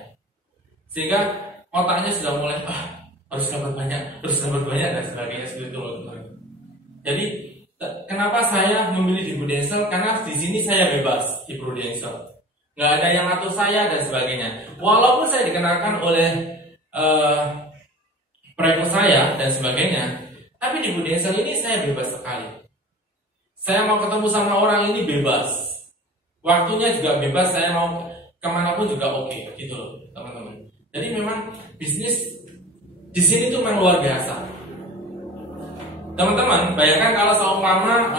Sehingga otaknya sudah mulai harus dapat banyak dan sebagainya seperti itu, teman-teman. Jadi kenapa saya memilih di Prudential? Karena di sini saya bebas di Prudential. Nggak ada yang ngatur saya dan sebagainya. Walaupun saya dikenalkan oleh proyek saya dan sebagainya, tapi di Prudential ini saya bebas sekali. Saya mau ketemu sama orang ini bebas, waktunya juga bebas. Saya mau kemanapun juga oke, gitu loh, teman-teman. Jadi memang bisnis di sini tuh memang luar biasa, teman-teman. Bayangkan kalau seumpama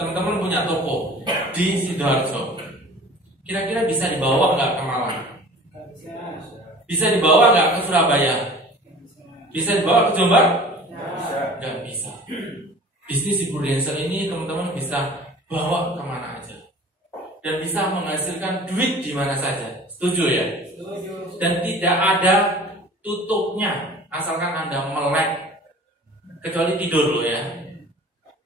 teman-teman punya toko di Sidoarjo. Kira-kira bisa dibawa nggak ke Malang? Bisa dibawa nggak ke Surabaya? Bisa dibawa ke Jombang? Nggak bisa. Bisnis di Prudential ini teman-teman bisa bawa kemana aja, dan bisa menghasilkan duit di mana saja. Setuju ya? Setuju. Dan tidak ada tutupnya, asalkan Anda melek, kecuali tidur loh ya.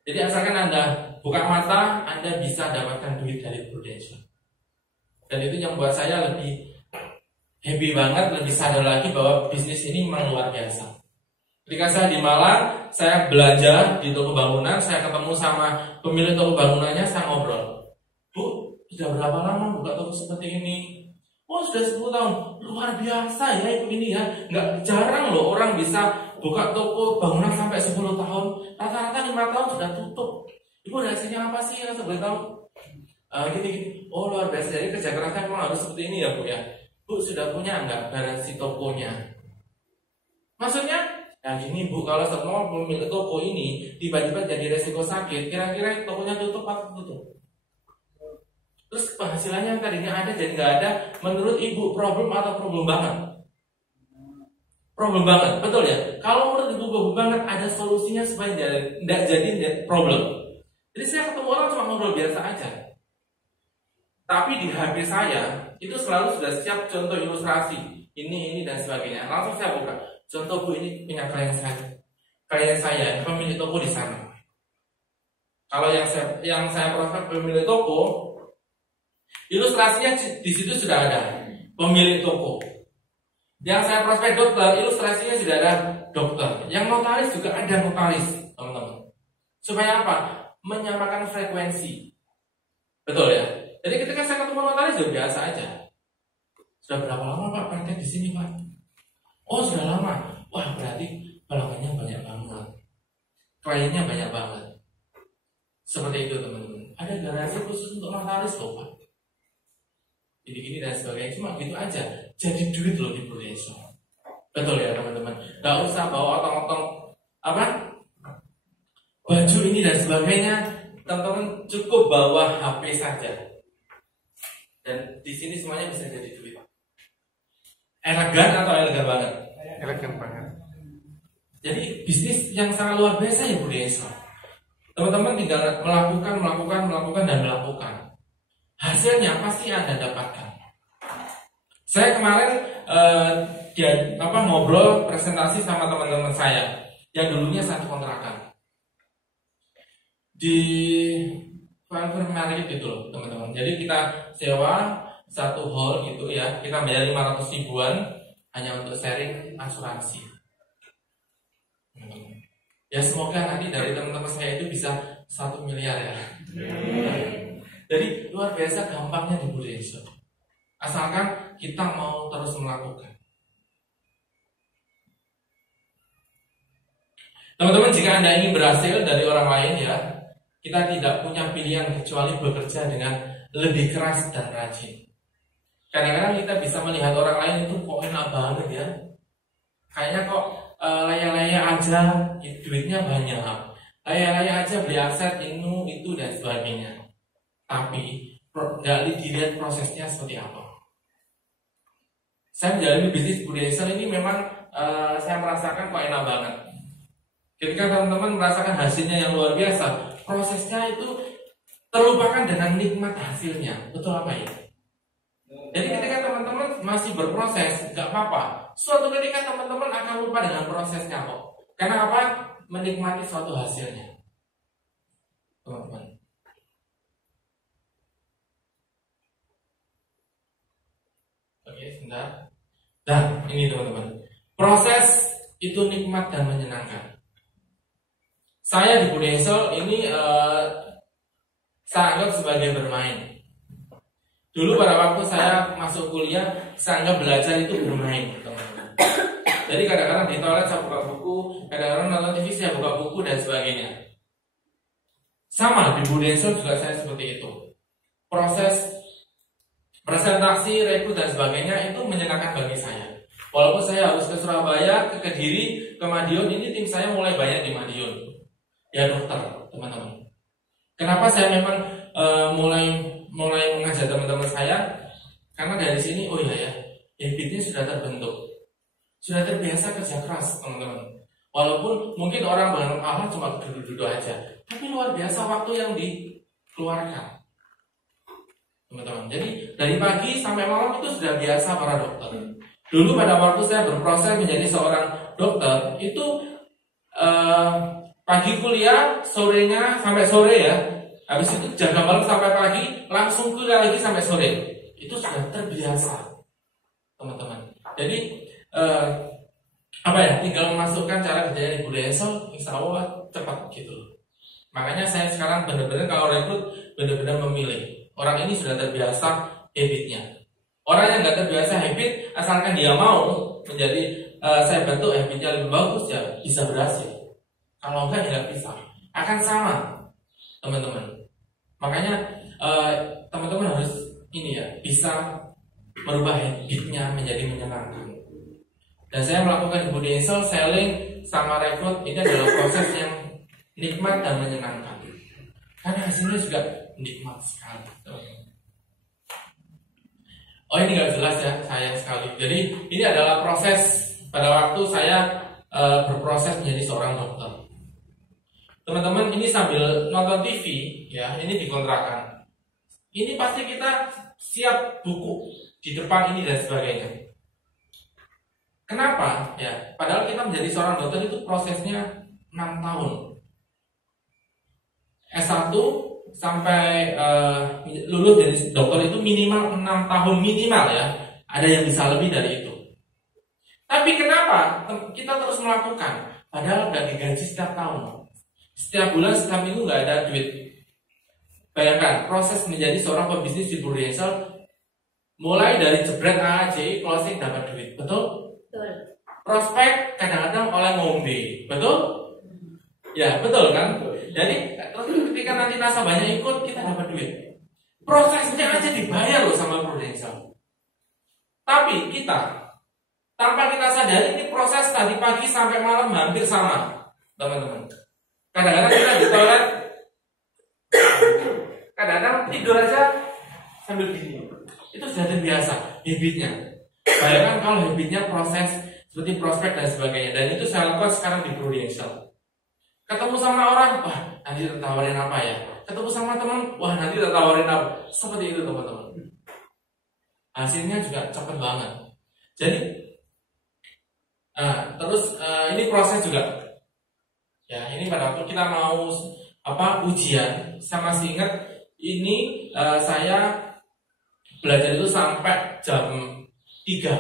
Jadi asalkan Anda buka mata, Anda bisa dapatkan duit dari Prudential. Dan itu yang membuat saya lebih happy banget, lebih sadar lagi bahwa bisnis ini memang luar biasa. Ketika saya di Malang, saya belanja di toko bangunan, saya ketemu sama pemilik toko bangunannya, saya ngobrol. Bu, sudah berapa lama buka toko seperti ini? Oh sudah 10 tahun, luar biasa ya ibu ini ya. Nggak jarang loh orang bisa buka toko bangunan sampai 10 tahun. Rata-rata 5 tahun sudah tutup. Ibu hasilnya apa sih yang saya tahu? Gini. Oh luar biasa, jadi kerja kerasnya memang harus seperti ini ya Bu ya. Bu sudah punya nggak garansi tokonya? Maksudnya? Nah gini Bu, kalau semua pemilik toko ini tiba-tiba jadi resiko sakit, kira-kira tokonya tutup atau tutup? Terus penghasilannya yang tadinya ada jadi nggak ada, menurut ibu problem atau problem banget? Problem banget, betul ya? Kalau menurut ibu problem banget, ada solusinya supaya tidak jadi problem. Jadi saya ketemu orang cuma ngobrol biasa aja. Tapi di HP saya itu selalu sudah siap contoh ilustrasi ini dan sebagainya. Langsung saya buka. Contoh Bu, ini punya klien saya, pemilik toko di sana. Kalau yang saya prospek pemilik toko, ilustrasinya di situ sudah ada pemilik toko. Yang saya prospek dokter, ilustrasinya sudah ada dokter. Yang notaris juga ada notaris, teman-teman. Supaya apa? Menyamakan frekuensi. Betul ya? Jadi ketika saya ketemu notaris sudah biasa aja. Sudah berapa lama Pak praktek di sini Pak? Oh sudah lama. Wah berarti pelanggannya banyak banget, kliennya banyak banget. Seperti itu teman-teman. Ada garansi khusus untuk notaris loh Pak. Gini dan sebagainya, cuma gitu aja. Jadi duit loh di Indonesia. Betul ya teman-teman. Gak usah bawa otong-otong baju ini dan sebagainya. Teman-teman cukup bawa HP saja. Dan di sini semuanya bisa jadi duit. Elegan atau elegan banget? Elegan banget. Jadi bisnis yang sangat luar biasa ya Bu Desa. Teman-teman tinggal melakukan. Hasilnya pasti Anda dapatkan. Saya kemarin ngobrol presentasi sama teman-teman saya yang dulunya satu kontrakan di Frankfurt Market gitu loh teman-teman. Jadi kita sewa satu hall gitu ya, kita bayar 500 ribuan hanya untuk sharing asuransi. Ya semoga nanti dari teman-teman saya itu bisa 1 miliar ya. Jadi luar biasa gampangnya di Indonesia. Asalkan kita mau terus melakukan. Teman-teman, jika Anda ingin berhasil dari orang lain ya, kita tidak punya pilihan kecuali bekerja dengan lebih keras dan rajin. Kadang-kadang kita bisa melihat orang lain itu kok enak banget ya. Kayaknya kok laya-laya aja, duitnya banyak. Laya-laya aja beli aset itu dan sebagainya. Tapi dilihat prosesnya seperti apa. Saya menjalani bisnis budaya ini memang saya merasakan kok enak banget. Ketika teman-teman merasakan hasilnya yang luar biasa, prosesnya itu terlupakan dengan nikmat hasilnya. Betul apa ya? Jadi ketika teman-teman masih berproses, nggak apa-apa. Suatu ketika teman-teman akan lupa dengan prosesnya kok. Karena apa? Menikmati suatu hasilnya. Teman-teman. Oke, sebentar. Dan ini teman-teman. Proses itu nikmat dan menyenangkan. Saya di Budesel ini saya anggap sebagai bermain. Dulu pada waktu saya masuk kuliah, saya anggap belajar itu bermain, teman-teman. Jadi kadang-kadang di toilet saya buka buku, kadang-kadang nonton TV saya buka buku dan sebagainya. Sama di Budesel juga saya seperti itu. Proses presentasi, rekrut dan sebagainya itu menyenangkan bagi saya. Walaupun saya harus ke Surabaya, ke Kediri, ke Madiun, ini tim saya mulai banyak di Madiun. Ya dokter, teman-teman. Kenapa saya memang mulai mengajak teman-teman saya? Karena dari sini, oh iya ya, habitnya sudah terbentuk, sudah terbiasa kerja keras, teman-teman. Walaupun mungkin orang menganggap Allah cuma duduk-duduk aja, tapi luar biasa waktu yang dikeluarkan, teman-teman. Jadi dari pagi sampai malam itu sudah biasa para dokter. Dulu pada waktu saya berproses menjadi seorang dokter, itu pagi kuliah, sorenya sampai sore ya. Habis itu jaga malam sampai pagi, langsung kuliah lagi sampai sore. Itu sudah terbiasa, teman-teman. Jadi tinggal memasukkan cara kerjanya di budaya insya Allah cepat gitu. Makanya saya sekarang benar-benar kalau rekrut benar-benar memilih. Orang ini sudah terbiasa habitnya. Orang yang nggak terbiasa habit, asalkan dia mau menjadi saya bantu habitnya lebih bagus ya bisa berhasil. Kalau enggak ya nggak bisa. Akan sama, teman-teman. Makanya teman-teman harus ini ya bisa merubah habitnya menjadi menyenangkan. Dan saya melakukan Budensel, selling, sama rekrut ini adalah proses yang nikmat dan menyenangkan. Karena hasilnya juga nikmat sekali. Oh ini nggak jelas ya, sayang sekali. Jadi ini adalah proses pada waktu saya berproses menjadi seorang dokter. Teman-teman ini sambil nonton TV ya, ini dikontrakan. Ini pasti kita siap buku di depan ini dan sebagainya. Kenapa? Ya, padahal kita menjadi seorang dokter itu prosesnya 6 tahun. S1 sampai lulus dari dokter itu minimal 6 tahun minimal ya. Ada yang bisa lebih dari itu. Tapi kenapa kita terus melakukan? Padahal nggak digaji setiap tahun. Setiap bulan, setiap minggu nggak ada duit. Bayangkan proses menjadi seorang pebisnis di Budensel mulai dari jebret AAJ closing dapat duit, betul? Betul. Prospek kadang-kadang oleh ngombe, betul? Ya betul kan? Jadi ketika nanti nasabahnya ikut kita dapat duit. Prosesnya aja dibayar loh sama Budensel. Tapi kita tanpa kita sadari ini proses tadi pagi sampai malam hampir sama, teman-teman. Kadang-kadang kita di toilet, kadang-kadang tidur aja sambil gini. Itu sudah terbiasa habitnya. Bayangkan kalau habitnya proses seperti prospek dan sebagainya. Dan itu saya lakukan sekarang di Budensel. Ketemu sama orang, wah nanti tertawarin apa ya? Ketemu sama teman, wah nanti tertawarin apa? Seperti itu teman-teman. Hasilnya juga cepat banget. Jadi, terus ini proses juga. Ya ini pada waktu kita mau ujian, saya masih ingat ini saya belajar itu sampai jam 3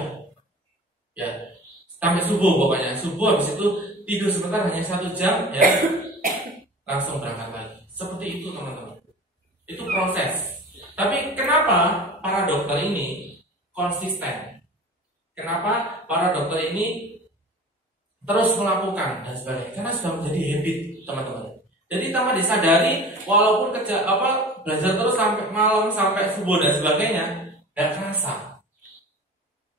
ya sampai subuh pokoknya. Subuh habis itu tidur sebentar hanya 1 jam ya langsung berangkat lagi. Seperti itu teman-teman. Itu proses. Tapi kenapa para dokter ini konsisten? Kenapa para dokter ini terus melakukan dan sebagainya? Karena sudah menjadi habit teman-teman. Jadi tanpa disadari, walaupun belajar terus sampai malam, sampai subuh dan sebagainya, tidak kerasa.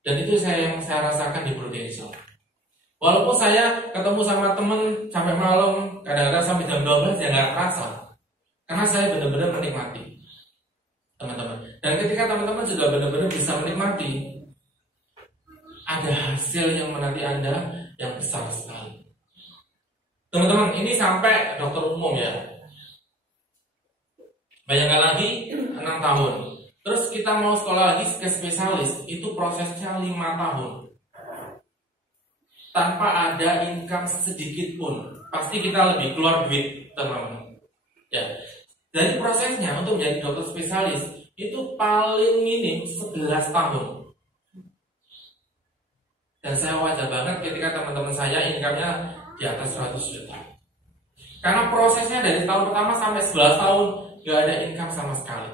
Dan itu yang saya rasakan di Budensel. Walaupun saya ketemu sama teman sampai malam, kadang-kadang sampai jam 12 ya nggak kerasa. Karena saya benar-benar menikmati, teman-teman. Dan ketika teman-teman sudah benar-benar bisa menikmati, ada hasil yang menanti Anda yang besar sekali. Teman-teman, ini sampai dokter umum ya. Bayangkan lagi 6 tahun. Terus kita mau sekolah lagi ke spesialis, itu prosesnya 5 tahun. Tanpa ada income sedikit pun, pasti kita lebih keluar duit, teman-teman. Ya. Jadi prosesnya untuk menjadi dokter spesialis itu paling minim 11 tahun. Dan saya wajar banget ketika teman-teman saya income-nya di atas 100 juta. Karena prosesnya dari tahun pertama sampai 11 tahun gak ada income sama sekali.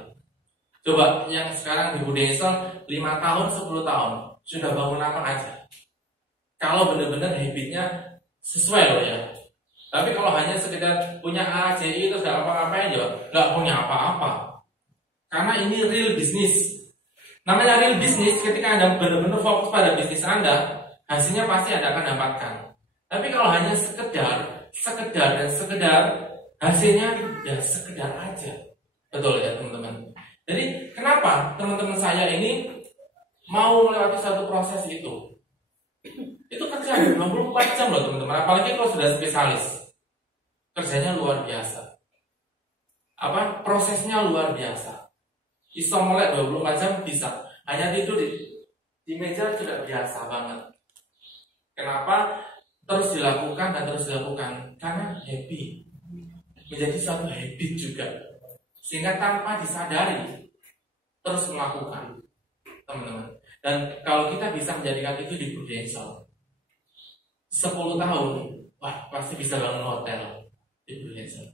Coba yang sekarang di Budensel 5 tahun, 10 tahun sudah bangun apa aja. Kalau benar-benar habitnya sesuai loh ya. Tapi kalau hanya sekedar punya AJI terus gak apa-apain ya gak punya apa-apa. Karena ini real bisnis. Namanya real bisnis, ketika Anda benar-benar fokus pada bisnis Anda, hasilnya pasti Anda akan dapatkan. Tapi kalau hanya sekedar, hasilnya ya sekedar aja. Betul ya teman-teman. Jadi kenapa teman-teman saya ini mau melewati satu proses itu? Itu kerja 24 jam loh teman-teman. Apalagi kalau sudah spesialis, kerjanya luar biasa. Prosesnya luar biasa. Bisa melek 24 jam bisa. Hanya tidur di meja sudah biasa banget. Kenapa? Terus dilakukan dan terus dilakukan. Karena happy. Menjadi satu habit juga. Sehingga tanpa disadari terus melakukan, teman-teman. Dan kalau kita bisa menjadikan itu di Budensel 10 tahun, wah pasti bisa bangun hotel di Budensel.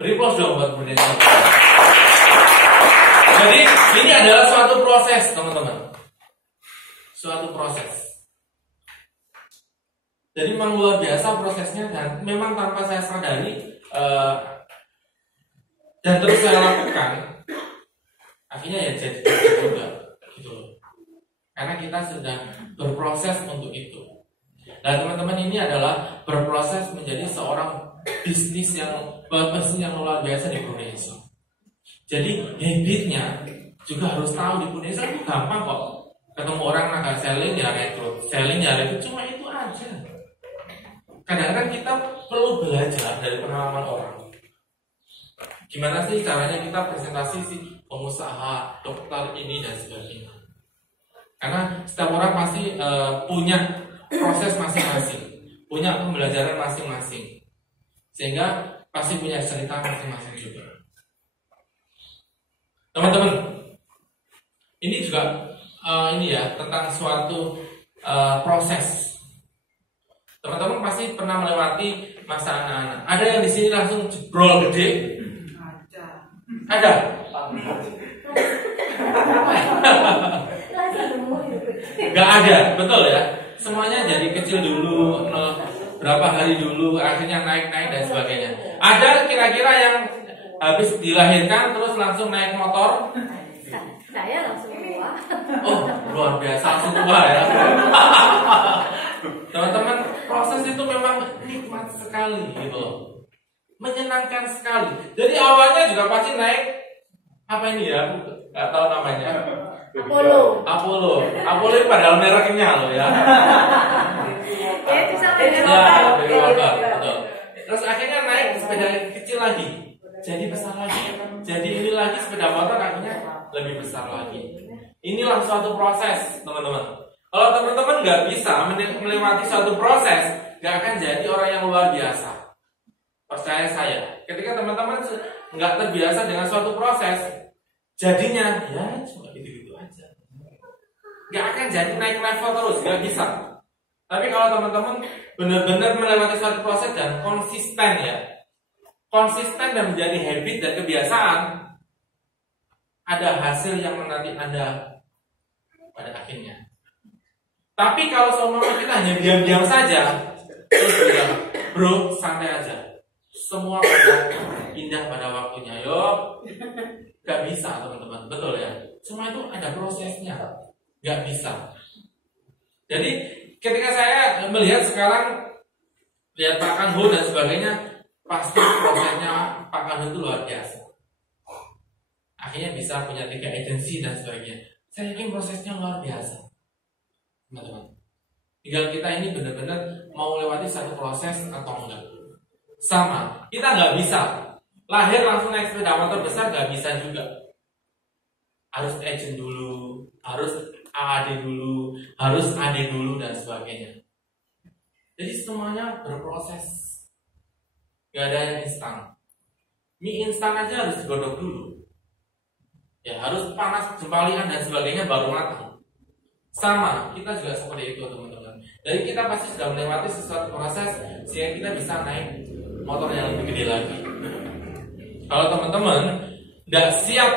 Beri aplaus dong buat Budensel. Jadi ini adalah suatu proses, teman-teman. Suatu proses. Jadi memang luar biasa prosesnya, dan memang tanpa saya sadari dan terus saya lakukan, akhirnya ya jadi juga gitu loh. Karena kita sudah berproses untuk itu. Dan teman-teman, ini adalah berproses menjadi seorang bisnis yang luar biasa di Indonesia. Jadi habitnya juga harus tahu. Di Indonesia itu gampang kok. Ketemu orang nakal selling ya rekrut, cuma itu aja. Kadang-kadang kita perlu belajar dari pengalaman orang. Gimana sih caranya kita presentasi sih pengusaha, dokter ini dan sebagainya. Karena setiap orang pasti punya proses masing-masing, punya pembelajaran masing-masing, sehingga pasti punya cerita masing-masing juga. Teman-teman, ini juga ini ya tentang suatu proses. Teman-teman pasti pernah melewati masa anak-anak. Ada yang di sini langsung jebrol gede? Ada? Gak ada, betul ya? Semuanya jadi kecil dulu, berapa hari dulu, akhirnya naik-naik dan sebagainya. Ada kira-kira yang habis dilahirkan terus langsung naik motor? Saya langsung tua. Oh, luar biasa, langsung tua ya. Teman-teman, proses itu memang nikmat sekali gitu loh. Menyenangkan sekali. Jadi awalnya juga pasti naik apa ini ya? Gak tahu namanya. Apollo ini padahal mereknya loh ya. Ya itu sama dengan betul. Terus akhirnya naik sepeda kecil lagi, jadi besar lagi, jadi ini lagi sepeda motor akhirnya lebih besar lagi. Inilah suatu proses, teman-teman. Kalau teman-teman nggak bisa melewati suatu proses, nggak akan jadi orang yang luar biasa. Percaya saya, ketika teman-teman nggak terbiasa dengan suatu proses, jadinya ya cuma gitu-gitu aja. Nggak akan jadi naik level terus, nggak bisa. Tapi kalau teman-teman benar-benar melewati suatu proses dan konsisten ya, konsisten dan menjadi habit dan kebiasaan, ada hasil yang menanti Anda pada akhirnya. Tapi kalau seumur kita hanya diam-diam saja, terus bilang, bro, santai aja. Semua pada indah pada waktunya. Yo, gak bisa teman-teman, betul ya. Semua itu ada prosesnya, gak bisa. Jadi ketika saya melihat sekarang, lihat Pak Kanho dan sebagainya, pasti prosesnya Pak Kanho itu luar biasa. Akhirnya bisa punya 3 agensi dan sebagainya. Saya yakin prosesnya luar biasa, teman-teman. Tinggal kita ini benar-benar mau lewati satu proses atau enggak. Sama, kita nggak bisa lahir langsung naik sepeda motor besar, nggak bisa juga. Harus agent dulu, harus AAD dulu, harus AD dulu dan sebagainya. Jadi semuanya berproses. Gak ada yang instan. Mie instan aja harus digodok dulu. Ya harus panas jempalian dan sebagainya baru matang. Sama, kita juga seperti itu teman-teman. Jadi kita pasti sudah melewati sesuatu proses sehingga kita bisa naik motor yang lebih gede lagi. Kalau teman-teman nggak siap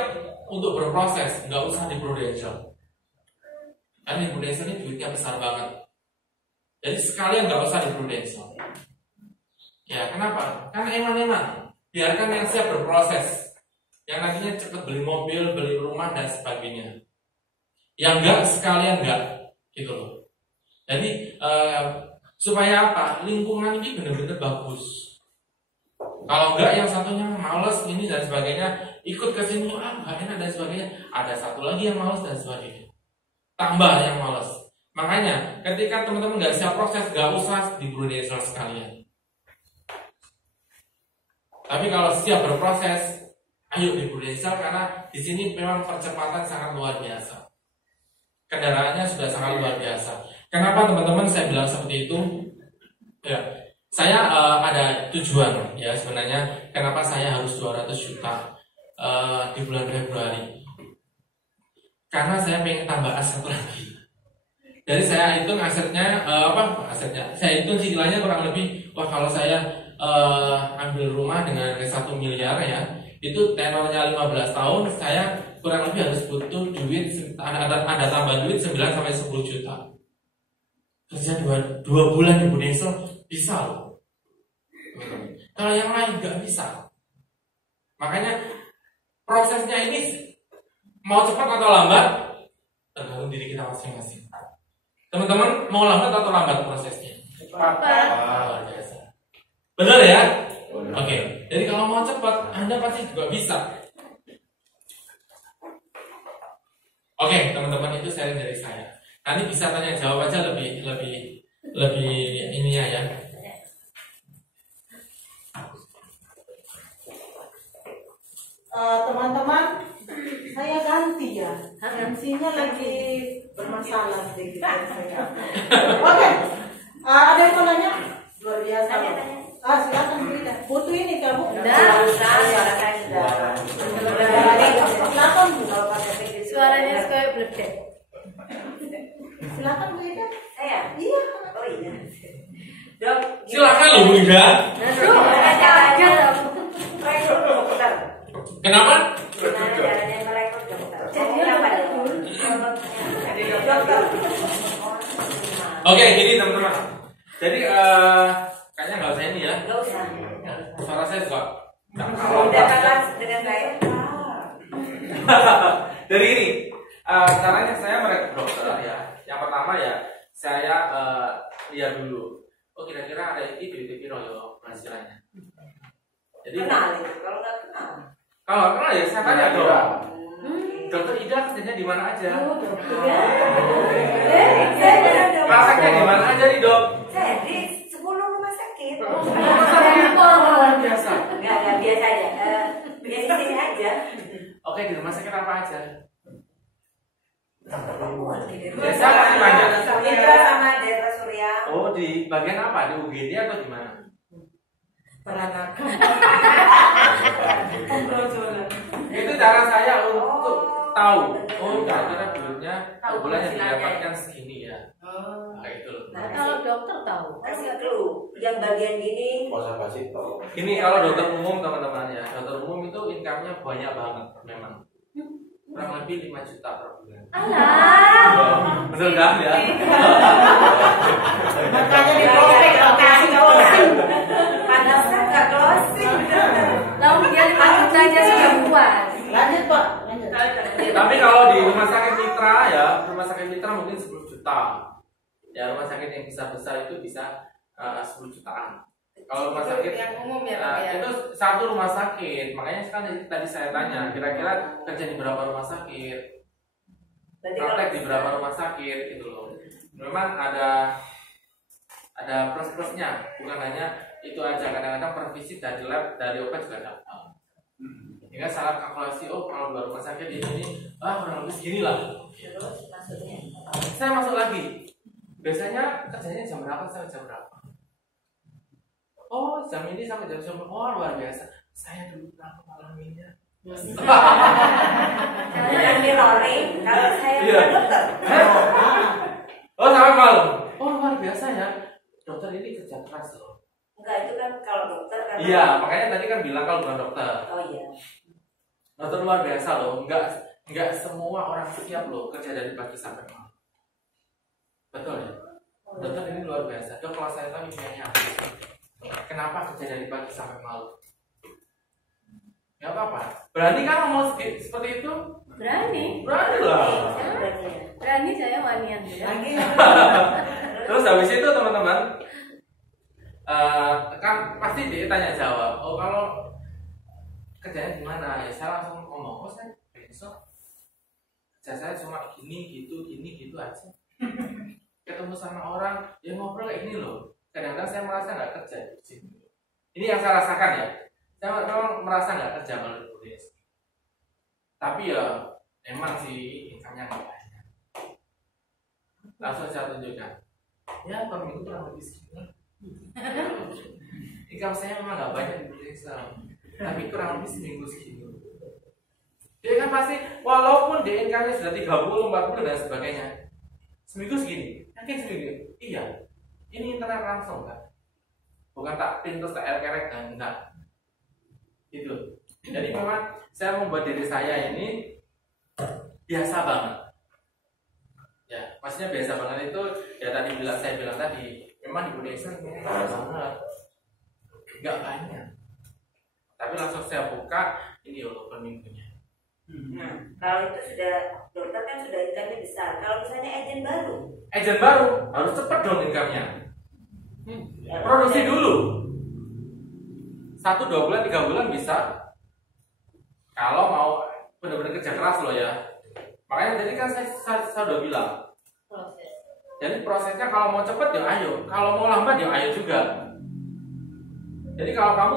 untuk berproses, nggak usah di Prudential. Karena di Prudential ini duitnya besar banget. Jadi sekalian nggak usah di Prudential. Ya kenapa? Karena eman-eman. Biarkan yang siap berproses. Yang nantinya cepat beli mobil, beli rumah dan sebagainya. Yang enggak sekalian enggak, gitu loh. Jadi supaya apa? Lingkungan ini benar-benar bagus. Kalau enggak yang satunya malas ini dan sebagainya, ikut ke sini enggak enak dan sebagainya. Ada satu lagi yang malas dan sebagainya. Tambah yang malas. Makanya ketika teman-teman nggak siap proses, nggak usah di Prudential sekalian. Tapi kalau siap berproses, ayo di Prudential karena di sini memang percepatan sangat luar biasa. Kendaraannya sudah sangat luar biasa. Kenapa teman-teman saya bilang seperti itu? Ya, saya ada tujuan ya sebenarnya. Kenapa saya harus 200 juta di bulan Februari? Karena saya pengen tambah aset lagi. Jadi saya hitung asetnya asetnya. Saya hitung cicilannya kurang lebih. Wah kalau saya ambil rumah dengan 1 miliar ya, itu tenornya 15 tahun, saya kurang lebih harus butuh duit, ada tambahan duit 9 sampai 10 juta. Kerja 2 bulan di Bunesel bisa loh. Kalau yang lain nggak bisa. Makanya prosesnya ini mau cepat atau lambat tergantung diri kita masing-masing. Teman-teman mau lambat atau lambat prosesnya? Luar biasa. Benar ya? Oke. Jadi kalau mau cepat, Anda pasti juga bisa. Oke, teman-teman, itu sharing dari saya. Nanti bisa tanya jawab aja lebih ininya ya. Teman-teman, saya ganti ya. MC-nya lagi bermasalah sedikit. Oke, ada yang mau nanya? Luar biasa. Silakan Frida. Butuh ini kamu? Suara saya sudah. Silakan Bu. Suaranya kayak bledek. Silakan Bu Ida. Saya? Iya. Oh iya. Dok, Silakan loh Bu Ida. Gimana caranya? rekrut dokter. Kenapa? Gimana caranya merekrut dokter? Jadi Apa apa dulu? Jadi dokter. Oke, gini teman-teman. Jadi kayaknya nggak usah ini ya. Gak usah. Suara saya juga Udah kelas dengan saya. Dari ini caranya saya merekrut dokter ya. Yang pertama ya saya lihat dulu. Oh kira-kira ada itu di piro yo penghasilannya. Jadi Kenal itu. Kalau nggak kenal. kalau nggak kenal ya saya tanya dong. Dokter Ida kerjanya di mana aja? Prakteknya di mana aja nih dok? Saya di 10 rumah sakit. Rumah sakit luar biasa. Enggak biasa aja. Ya di sini aja. Oke di rumah sakit apa aja? Biasa Biasa kasih banyak. Mitra sama Deta Surya. Oh di bagian apa? Di UGD atau di mana? Peranakan. Itu cara saya untuk tahu. Oh kira-kira duitnya bulan yang didapatkan segini ya. Nah itu loh. Nah, kalau dokter tahu, kasih clue. Yang bagian gini, Ini kalau dokter umum teman-teman ya, dokter umum itu income-nya banyak banget memang. Kurang lebih 5 juta per bulan. alah. Betul kan ya? Makanya di closing. Panasnya nggak closing. Lalu dia 5 juta aja sudah puas. Lanjut Pak. Lanjut. Tapi kalau di rumah sakit mitra ya, rumah sakit mitra mungkin 10 juta. Ya rumah sakit yang besar-besar itu bisa 10 jutaan. Kalau rumah sakit yang umum ya, nah, Pak, ya? itu satu rumah sakit. Makanya kan tadi saya tanya, kira-kira kerja di berapa rumah sakit? Praktek di berapa rumah sakit gitu loh. Memang ada plus-plusnya, bukan hanya itu aja. Kadang-kadang per visit dari lab, dari obat juga dapat. Hingga salah kalkulasi, oh kalau 2 rumah sakit ini kurang lebih segini lah. Terus maksudnya? Saya masuk lagi. Biasanya kerjanya jam berapa sampai jam berapa? Oh jam ini sampai jam 9. Oh luar biasa. Saya dulu pernah mengalaminya. Yang mirroring. Kalau saya Iya. dokter. Oh sampai malam. Oh luar biasa ya. Dokter ini kerja keras loh. Enggak, itu kan kalau dokter kan. Iya makanya tadi kan bilang kalau bukan dokter. Oh iya. Dokter luar biasa loh. Enggak semua orang siap loh kerja dari pagi sampai malam. Betul ya. Dokter ini luar biasa. Dok kalau saya tahu ininya apa? Kenapa kerja dari pagi sampai malam? Gak apa-apa. Berani kan ngomong seperti itu? Berani. Berani lah. Berani saya wanian ya. Lagi. Terus habis itu teman-teman kan pasti dia tanya jawab. Oh kalau kerjanya gimana? Ya saya langsung ngomong. Oh saya besok kerja saya cuma gini gitu aja. Ketemu sama orang yang ngobrol kayak gini loh. Kadang-kadang saya merasa nggak kerja di sini. Ini yang saya rasakan ya. Saya memang merasa nggak kerja menulis. Tapi ya emang sih income-nya nggak banyak. Langsung saya tunjukkan. Ya per minggu kurang lebih segini. Income saya memang nggak banyak di Indonesia, tapi kurang lebih seminggu segini. Dia kan pasti walaupun di income-nya sudah 30, 40 dan sebagainya, seminggu segini. Yakin seminggu? Iya. Ini internet langsung kan? Bukan tak pin terus tak kerek kan? Enggak. Itu. Jadi memang saya membuat diri saya ini biasa banget. Ya, maksudnya biasa banget itu ya tadi saya bilang tadi, memang di Indonesia biasa banget, nggak banyak. Tapi langsung saya buka ini per minggunya. Nah, kalau itu sudah dokter kan sudah income-nya besar. Kalau misalnya agen baru Harus cepat dong income-nya. ya, Produksi dulu. 1, 2 bulan, 3 bulan bisa. Kalau mau benar-benar kerja keras loh ya. Makanya tadi kan saya udah bilang. Proses. Jadi prosesnya kalau mau cepat ya ayo, kalau mau lambat ya ayo juga. Jadi kalau kamu